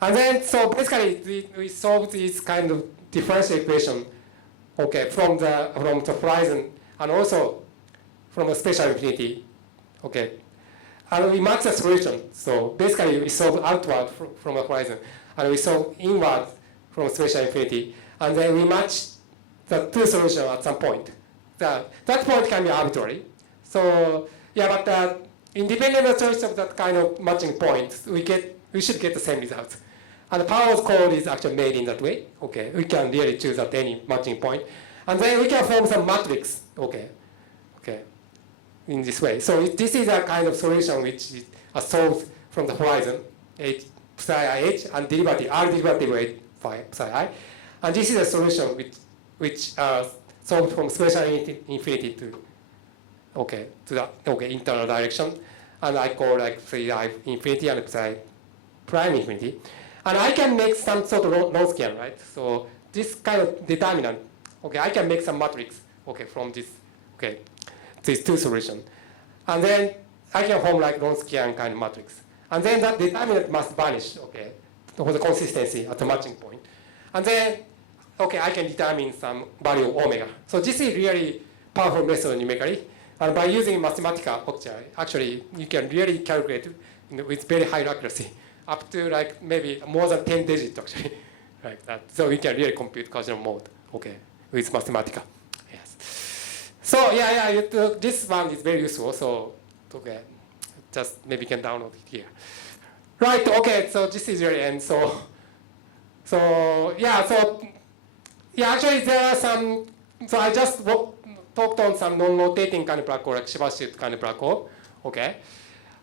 And then, so basically, we solve this kind of differential equation, from the horizon and also from a spatial infinity, and we match the solution. So basically, we solve outward from the horizon, and we solve inward from spatial infinity, and then we match the two solutions at some point. That point can be arbitrary. So yeah, but independent of the choice of that kind of matching point, we should get the same results. And the Paolo's code is actually made in that way. We can really choose at any matching point. And then we can form some matrix, in this way. So this is a kind of solution which is solved from the horizon, psi h and derivative r derivative h psi I, and this is a solution which solved from special infinity to the internal direction, and I call like psi I infinity and psi prime infinity, and I can make some sort of Wronskian, right? So this kind of determinant, I can make some matrix, from this, these two solutions, and then I can form like Wronskian kind of matrix, and then that determinant must vanish, for the consistency at the matching point, and then I can determine some value of omega. So this is really powerful method numerically, and by using Mathematica, actually you can really calculate with very high accuracy, up to like maybe more than 10 digits actually, like that. So we can really compute Quasinormal mode, with Mathematica. Yes. So this one is very useful. So just maybe you can download it here. Right. So this is your end. Actually there are some. So I just talked on some non-rotating kind of black hole, like Shiba-shaped kind of black hole.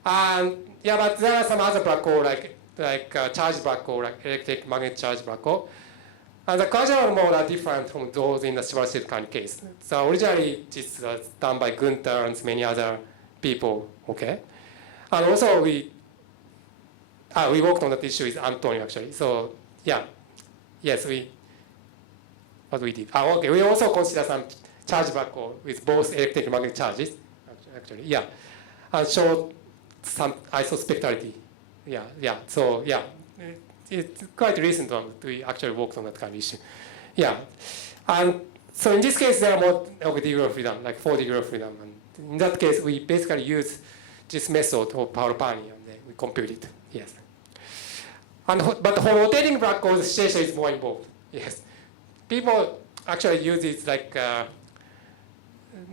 And but there are some other black hole like charged black hole, like electric magnetic charged black hole. And the Quasinormal mode are different from those in the Shiba-shaped kind of case. So originally this was done by Gunther and many other people. And also we worked on that issue with Antonio actually. So what we did. We also consider some charged black hole with both electric and magnetic charges, actually, and show some isospectrality. So it's quite recent one. We actually worked on that kind of issue. And so in this case, there are more degree of freedom, like 4 degree of freedom. And in that case, we basically use this method of Paolo-Pani, and then we compute it. Yes. But for rotating black holes, the situation is more involved. Yes. People actually use it like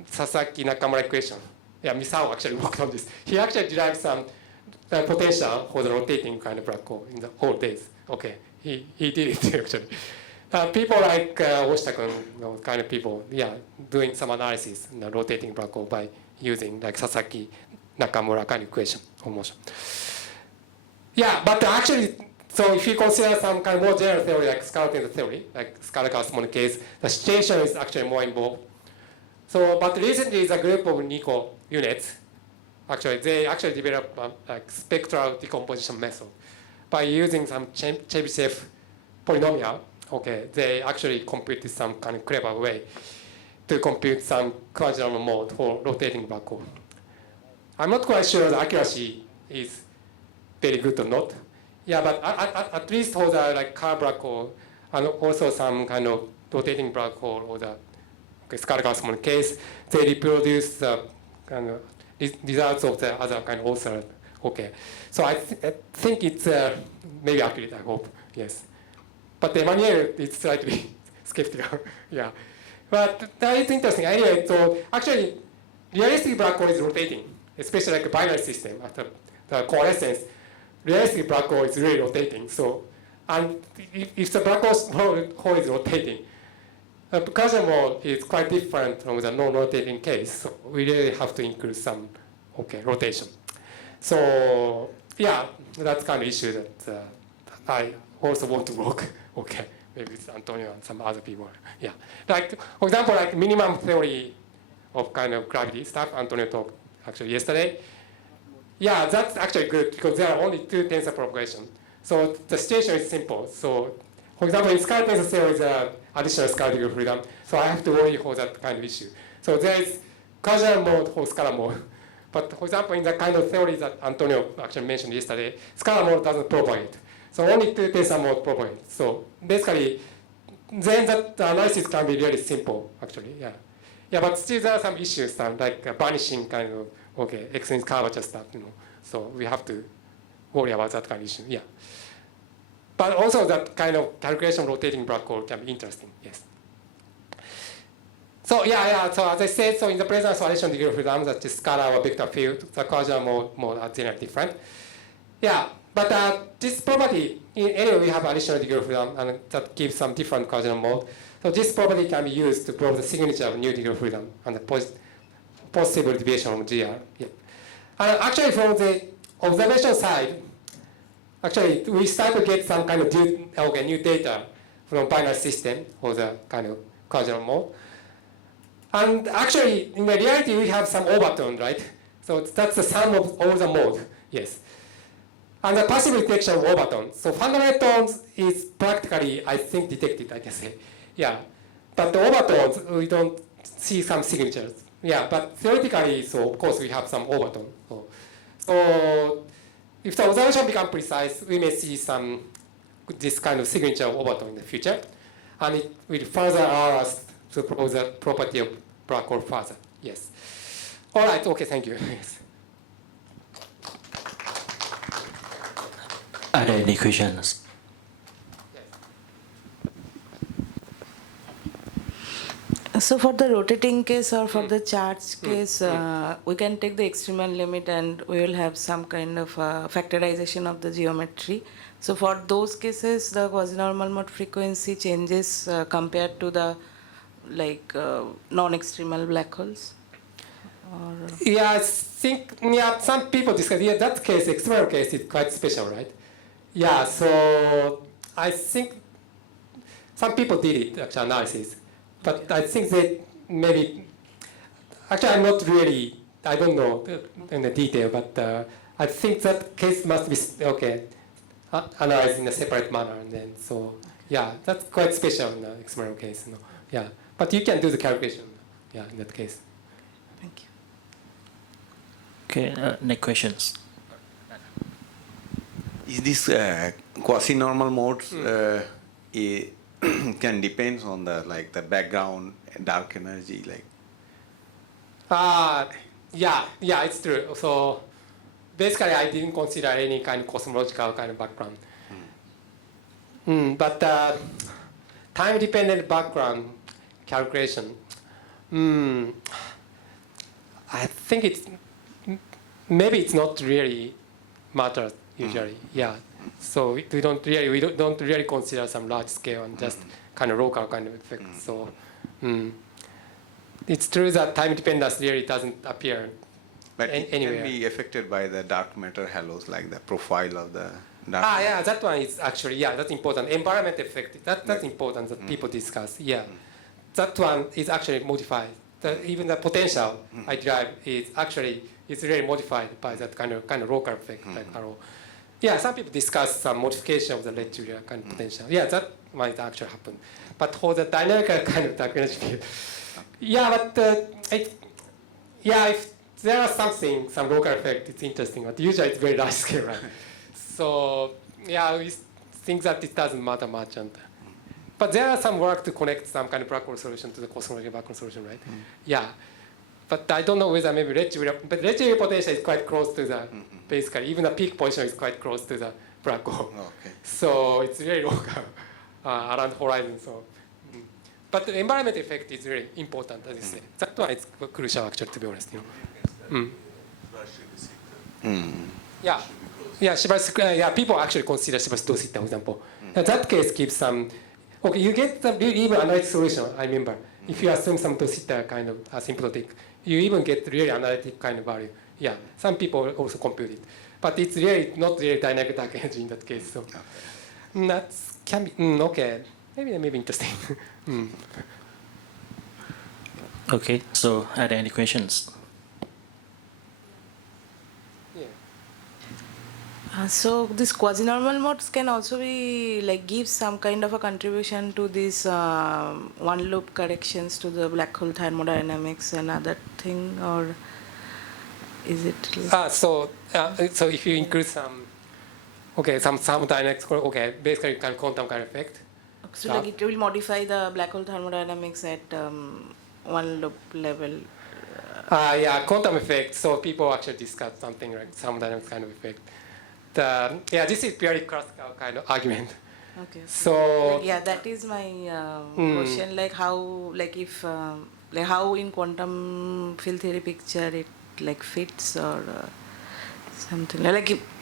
Sasaki Nakamura equation. Misao actually worked on this. He actually derived some potential for the rotating kind of black hole in the old days. He did it actually. People like Oshita-kun, kind of people, doing some analysis in the rotating black hole by using like Sasaki Nakamura kind of equation of motion. But actually, so if you consider some kind of more general theory like scalar tensor theory, like scalar Cosmology case, the situation is actually more involved. So, but recently the group of Nico units, they actually developed like spectral decomposition method by using some Chebyshev polynomial. They actually computed some kind of clever way to compute some Quasinormal mode for rotating black hole. I'm not quite sure the accuracy is very good or not. But at least for the like Kerr black hole and also some kind of rotating black hole or the scalar Cosmology case, they reproduce the kind of results of the other kind of author. So I think it's maybe accurate, I hope. Yes. But Emmanuel is slightly skeptical. But that is interesting. Anyway, so actually, realistic black hole is rotating, especially like a binary system after the coalescence. Realistic black hole is really rotating. So, and if the black hole is rotating, the Quasinormal is quite different from the non-rotating case. So we really have to include some rotation. So that's kind of issue that I also want to work. Maybe with Antonio and some other people. Like for example, like minimum theory of kind of gravity stuff. Antonio talked actually yesterday. That's actually good because there are only 2 tensor propagation. So the situation is simple. So for example, in scalar tensor theory, there are additional scalar degree of freedom. So I have to worry for that kind of issue. So there is Quasinormal mode for scalar mode. But for example, in the kind of theory that Antonio actually mentioned yesterday, scalar mode doesn't propagate. So only 2 tensor mode propagate. So basically, then that analysis can be really simple, actually. But still there are some issues like vanishing kind of X-ray curvature stuff, So we have to worry about that kind of issue. But also that kind of calculation rotating black hole can be interesting. Yes. So So as I said, so in the presence of additional degree of freedom, that is scalar or vector field, the Quasinormal mode are generally different. But this property, anyway, we have additional degree of freedom, and that gives some different Quasinormal mode. So this property can be used to prove the signature of new degree of freedom and the possible deviation of GR. And actually, from the observation side, actually we start to get some kind of new data from binary system or the kind of Quasinormal mode. And actually, in the reality, we have some overtone, right? So that's the sum of all the mode, yes. And the passive detection of overtone. So fundamental tones is practically, I think, detected, I can say. Yeah. But the overtones, we don't see some signatures. Yeah, but theoretically, so of course we have some overtone. So if the observation becomes precise, we may see this kind of signature of overtone in the future. And it will further allow us to propose the property of black hole further. Yes. All right, okay, thank you. Yes. Are there any questions? So for the rotating case or for the charge case, we can take the extremal limit and we will have some kind of factorization of the geometry. So for those cases, the quasi-normal mode frequency changes compared to the non-extremal black holes? Or yeah, I think some people discuss, that case, extremal case is quite special, right? Yeah, so I think some people did it, actual analysis. But I think they maybe, actually I'm not really, I don't know in the detail, but I think that case must be, analyzed in a separate manner. And then, so yeah, that's quite special in the external case. Yeah, but you can do the calculation, yeah, in that case. thank you. Okay, next questions. Is this quasi-normal modes can depend on the background dark energy Yeah, it's true. So basically, I didn't consider any kind of cosmological kind of background. But time-dependent background calculation, I think maybe it's not really matters usually. Yeah. So we don't really consider some large scale and just kind of local kind of effect. So it's true that time dependence really doesn't appear but it anywhere. can be affected by the dark matter halos, like the profile of the dark matter. Yeah, that one is actually, that's important. Environment effect, that's important that people discuss. Yeah, that one is actually modified. Even the potential I derive is really modified by that kind of local effect. Yeah, some people discuss some modification of the red Julia kind of potential. Yeah, that might actually happen. But for the dynamical kind of dark energy field, if there are some local effect, it's interesting. But usually it's very large scale, right? So yeah, we think that it doesn't matter much. But there are some work to connect some kind of black hole solution to the cosmology black hole solution, right? Yeah. But I don't know whether maybe red Julia potential is quite close to the, basically, even the peak position is quite close to the black hole. Okay. So it's really local around the horizon. So, but the environment effect is really important, as you say. That one is crucial, actually, to be honest. Yeah, people actually consider Shibashito, for example. That case gives some, you get the even analytic solution, I remember. If you assume some Tosita kind of asymptotic, you even get really analytic kind of value. Yeah, some people also compute it. But it's really not really dynamic dark energy in that case. So that can be, okay. Maybe interesting. Okay, so are there any questions? So these quasi-normal modes can also be give some kind of a contribution to these one loop corrections to the black hole thermodynamics and other thing, or is it? So if you include some dynamics, basically kind of quantum kind of effect. So it will modify the black hole thermodynamics at one loop level. Quantum effect. So people actually discuss something like thermodynamics kind of effect. This is purely classical kind of argument. Okay. So that is my question. How in quantum field theory picture it fits or something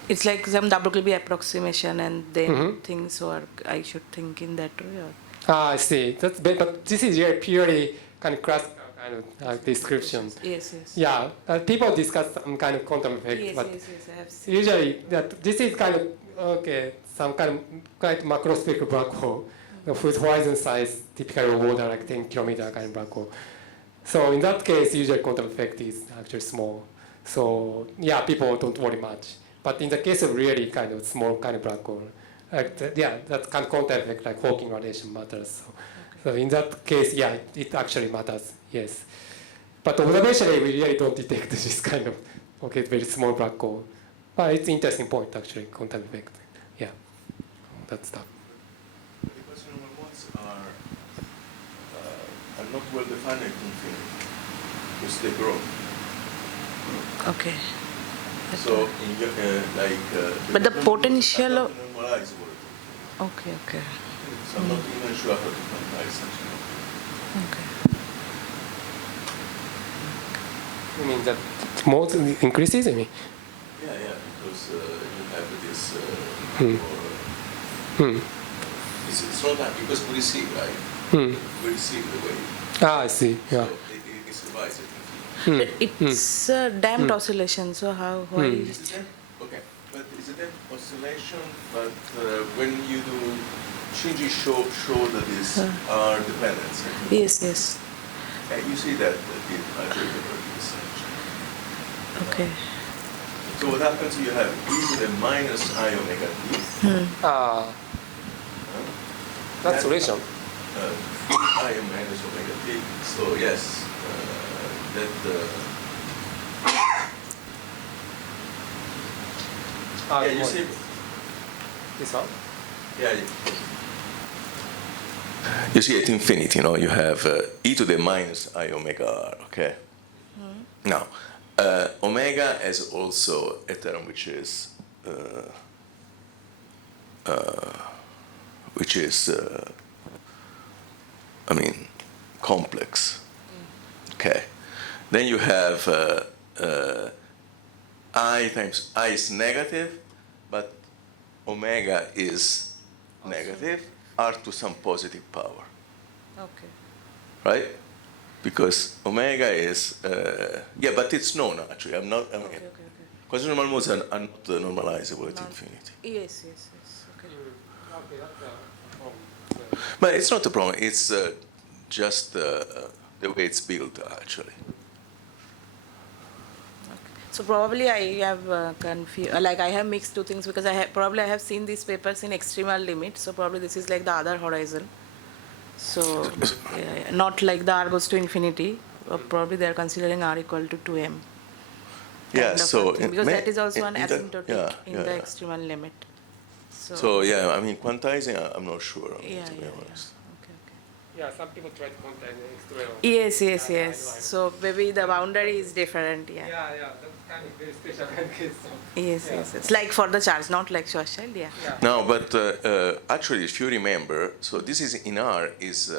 it's like some WB approximation and then things, or I should think in that way. Or? I see. But this is purely kind of classical kind of description. Yes. Yeah, people discuss some kind of quantum effect, yes, but I have seen. usually this is kind of okay, some kind of quite macroscopic black hole, whose horizon size typically more than like 10 kilometer kind of black hole. So in that case, usually quantum effect is actually small. So yeah, people don't worry much. But in the case of really kind of small kind of black hole, that kind of quantum effect like Hawking radiation matters. So in that case, yeah, it actually matters. Yes. But observationally, we really don't detect this kind of very small black hole. But it's an interesting point, actually, quantum effect. Yeah, that stuff. The quasinormal modes are not well defined at infinity because they grow. Okay. So, But the potential are of- not normalizable. Okay, okay. So I'm not even sure how to normalize such a mode. Okay. You mean that mode increases? I mean, Yeah, because you have this. It's not that because we receive, right? We receive the wave. I see. Yeah. So it survives at infinity. It's a damped oscillation, so why? It's a damped, okay, but it's a damped oscillation. But when you do, Shinji show that these are dependent. Yes. And you see that in actually the properties. Okay. So what happens? You have e to the minus I omega t. That's solution. I minus omega t. So yes, yeah, you see. This one? Yeah. You see at infinity, you have e to the minus I omega r, okay? Now, omega has also a term which is complex. Okay. Then you have I times I is negative, but omega is negative, r to some positive power, Okay. right? Because omega is, but it's known actually. Okay. Quasinormal modes are not normalizable at infinity. Yes. Okay. But it's not a problem. It's just the way it's built, actually. So probably I have confused, like I have mixed two things because I have seen these papers in extremal limit. So probably this is like the other horizon. So not like the r goes to infinity. Probably they are considering r equal to 2m. Yeah, so because that is also an asymptotic in the yeah. extremal limit. So yeah, quantizing, I'm not sure. To be honest. Okay. Yeah, some people try to contact the external. Yes. So maybe the boundary is different. Yeah, that's kind of very special kind of case. So. Yes. It's like for the charge, not like Schwarzschild. Yeah. No, but actually, if you remember, so this is in R is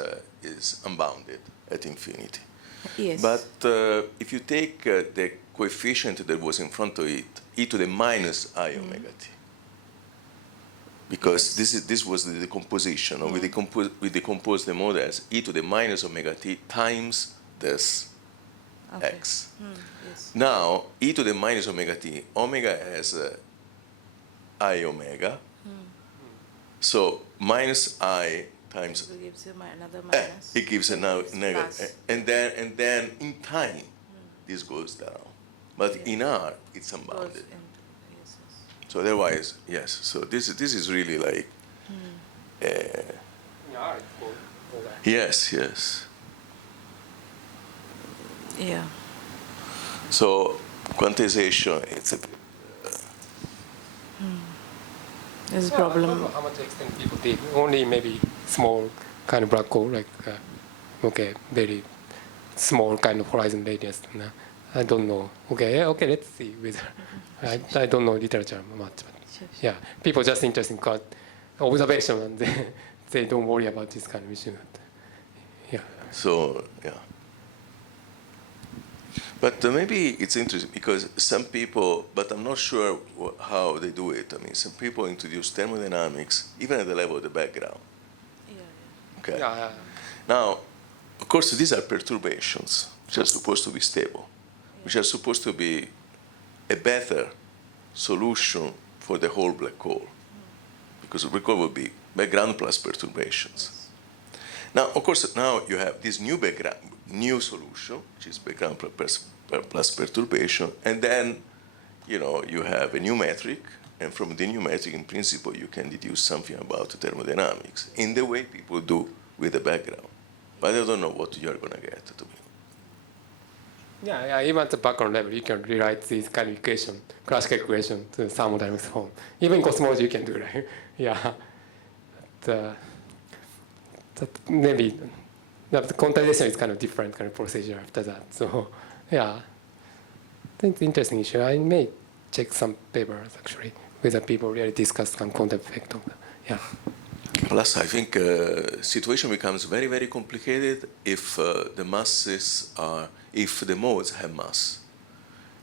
unbounded at infinity. Yes. But if you take the coefficient that was in front of it, e to the minus I omega t, because this was the decomposition, or we decompose the model as e to the minus omega t times this x. Yes. Now, e to the minus omega t, omega has I omega, so minus I times So it gives you another minus. it gives a Plus. negative, and then in time this goes down, but in R it's Goes unbounded. in- yes. So otherwise, yes. So this is really like Yeah, it's called all that. yes. Yeah. So quantization, it's a There's a I don't problem. know how much extent people did. Only maybe small kind of black hole, like very small kind of horizon radius. No, I don't know. Okay, let's see whether I don't know literature much, but Sure. yeah, people just interested in observation and they don't worry about this kind of issue. Yeah. so yeah. But maybe it's interesting because some people, but I'm not sure how they do it. Some people introduce thermodynamics even at the level of the background. Yeah. Okay. Yeah. Now, of course, these are perturbations which are supposed to be stable, which are supposed to be a better solution for the whole black hole. because the black hole would be background plus perturbations. Now, of course, now you have this new background, new solution, which is background plus perturbation, and then, you have a new metric, and from the new metric, in principle, you can deduce something about thermodynamics in the way people do with the background. But I don't know what you're going to get to me. Yeah, even at the background level, you can rewrite these kind of equation, classical equation to thermodynamics form. Even in cosmology, you can do right. Yeah. That maybe the quantization is kind of different kind of procedure after that. So, yeah, it's an interesting issue. I may check some papers actually whether people really discuss some quantum effect of that. Yeah. Plus, I think situation becomes very, very complicated if the masses are, if the modes have mass.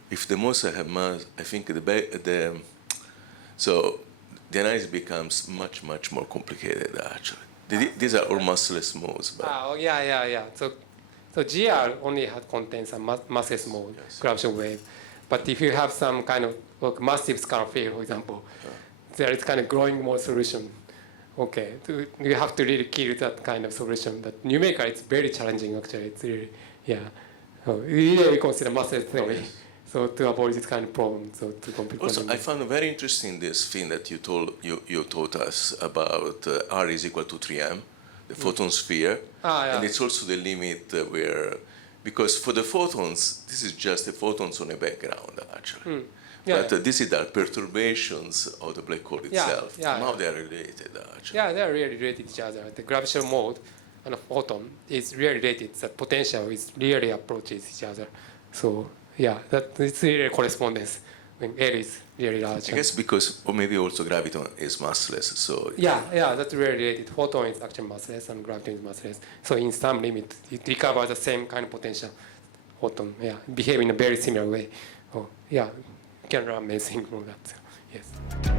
If the modes have mass, I think so the analysis becomes much, much more complicated actually. These are all massless modes. But Yeah. So GR only contains a massless mode, gravitational wave. But if you have some kind of massive scalar field, for example, there is kind of growing mode solution. Okay, you have to really kill that kind of solution. But numerically, it's very challenging actually. It's really, So we really consider massless theory. So to avoid this kind of problem, so to complete. Also, I found very interesting this thing that you taught us about R is equal to 3m, the photon sphere, and it's also the limit where, because for the photons, this is just the photons on a background actually. But this is the perturbations of the black hole itself. Somehow they are related actually. Yeah, they are really related to each other. The gravitational mode and a photon is really related. The potential is really approaches each other. So it's really a correspondence when L is really large. I guess because, or maybe also graviton is massless. So yeah, that's really related. Photon is actually massless and graviton is massless. So in some limit, it recovers the same kind of potential. Photon, behave in a very similar way. You can learn amazing from that. Yes.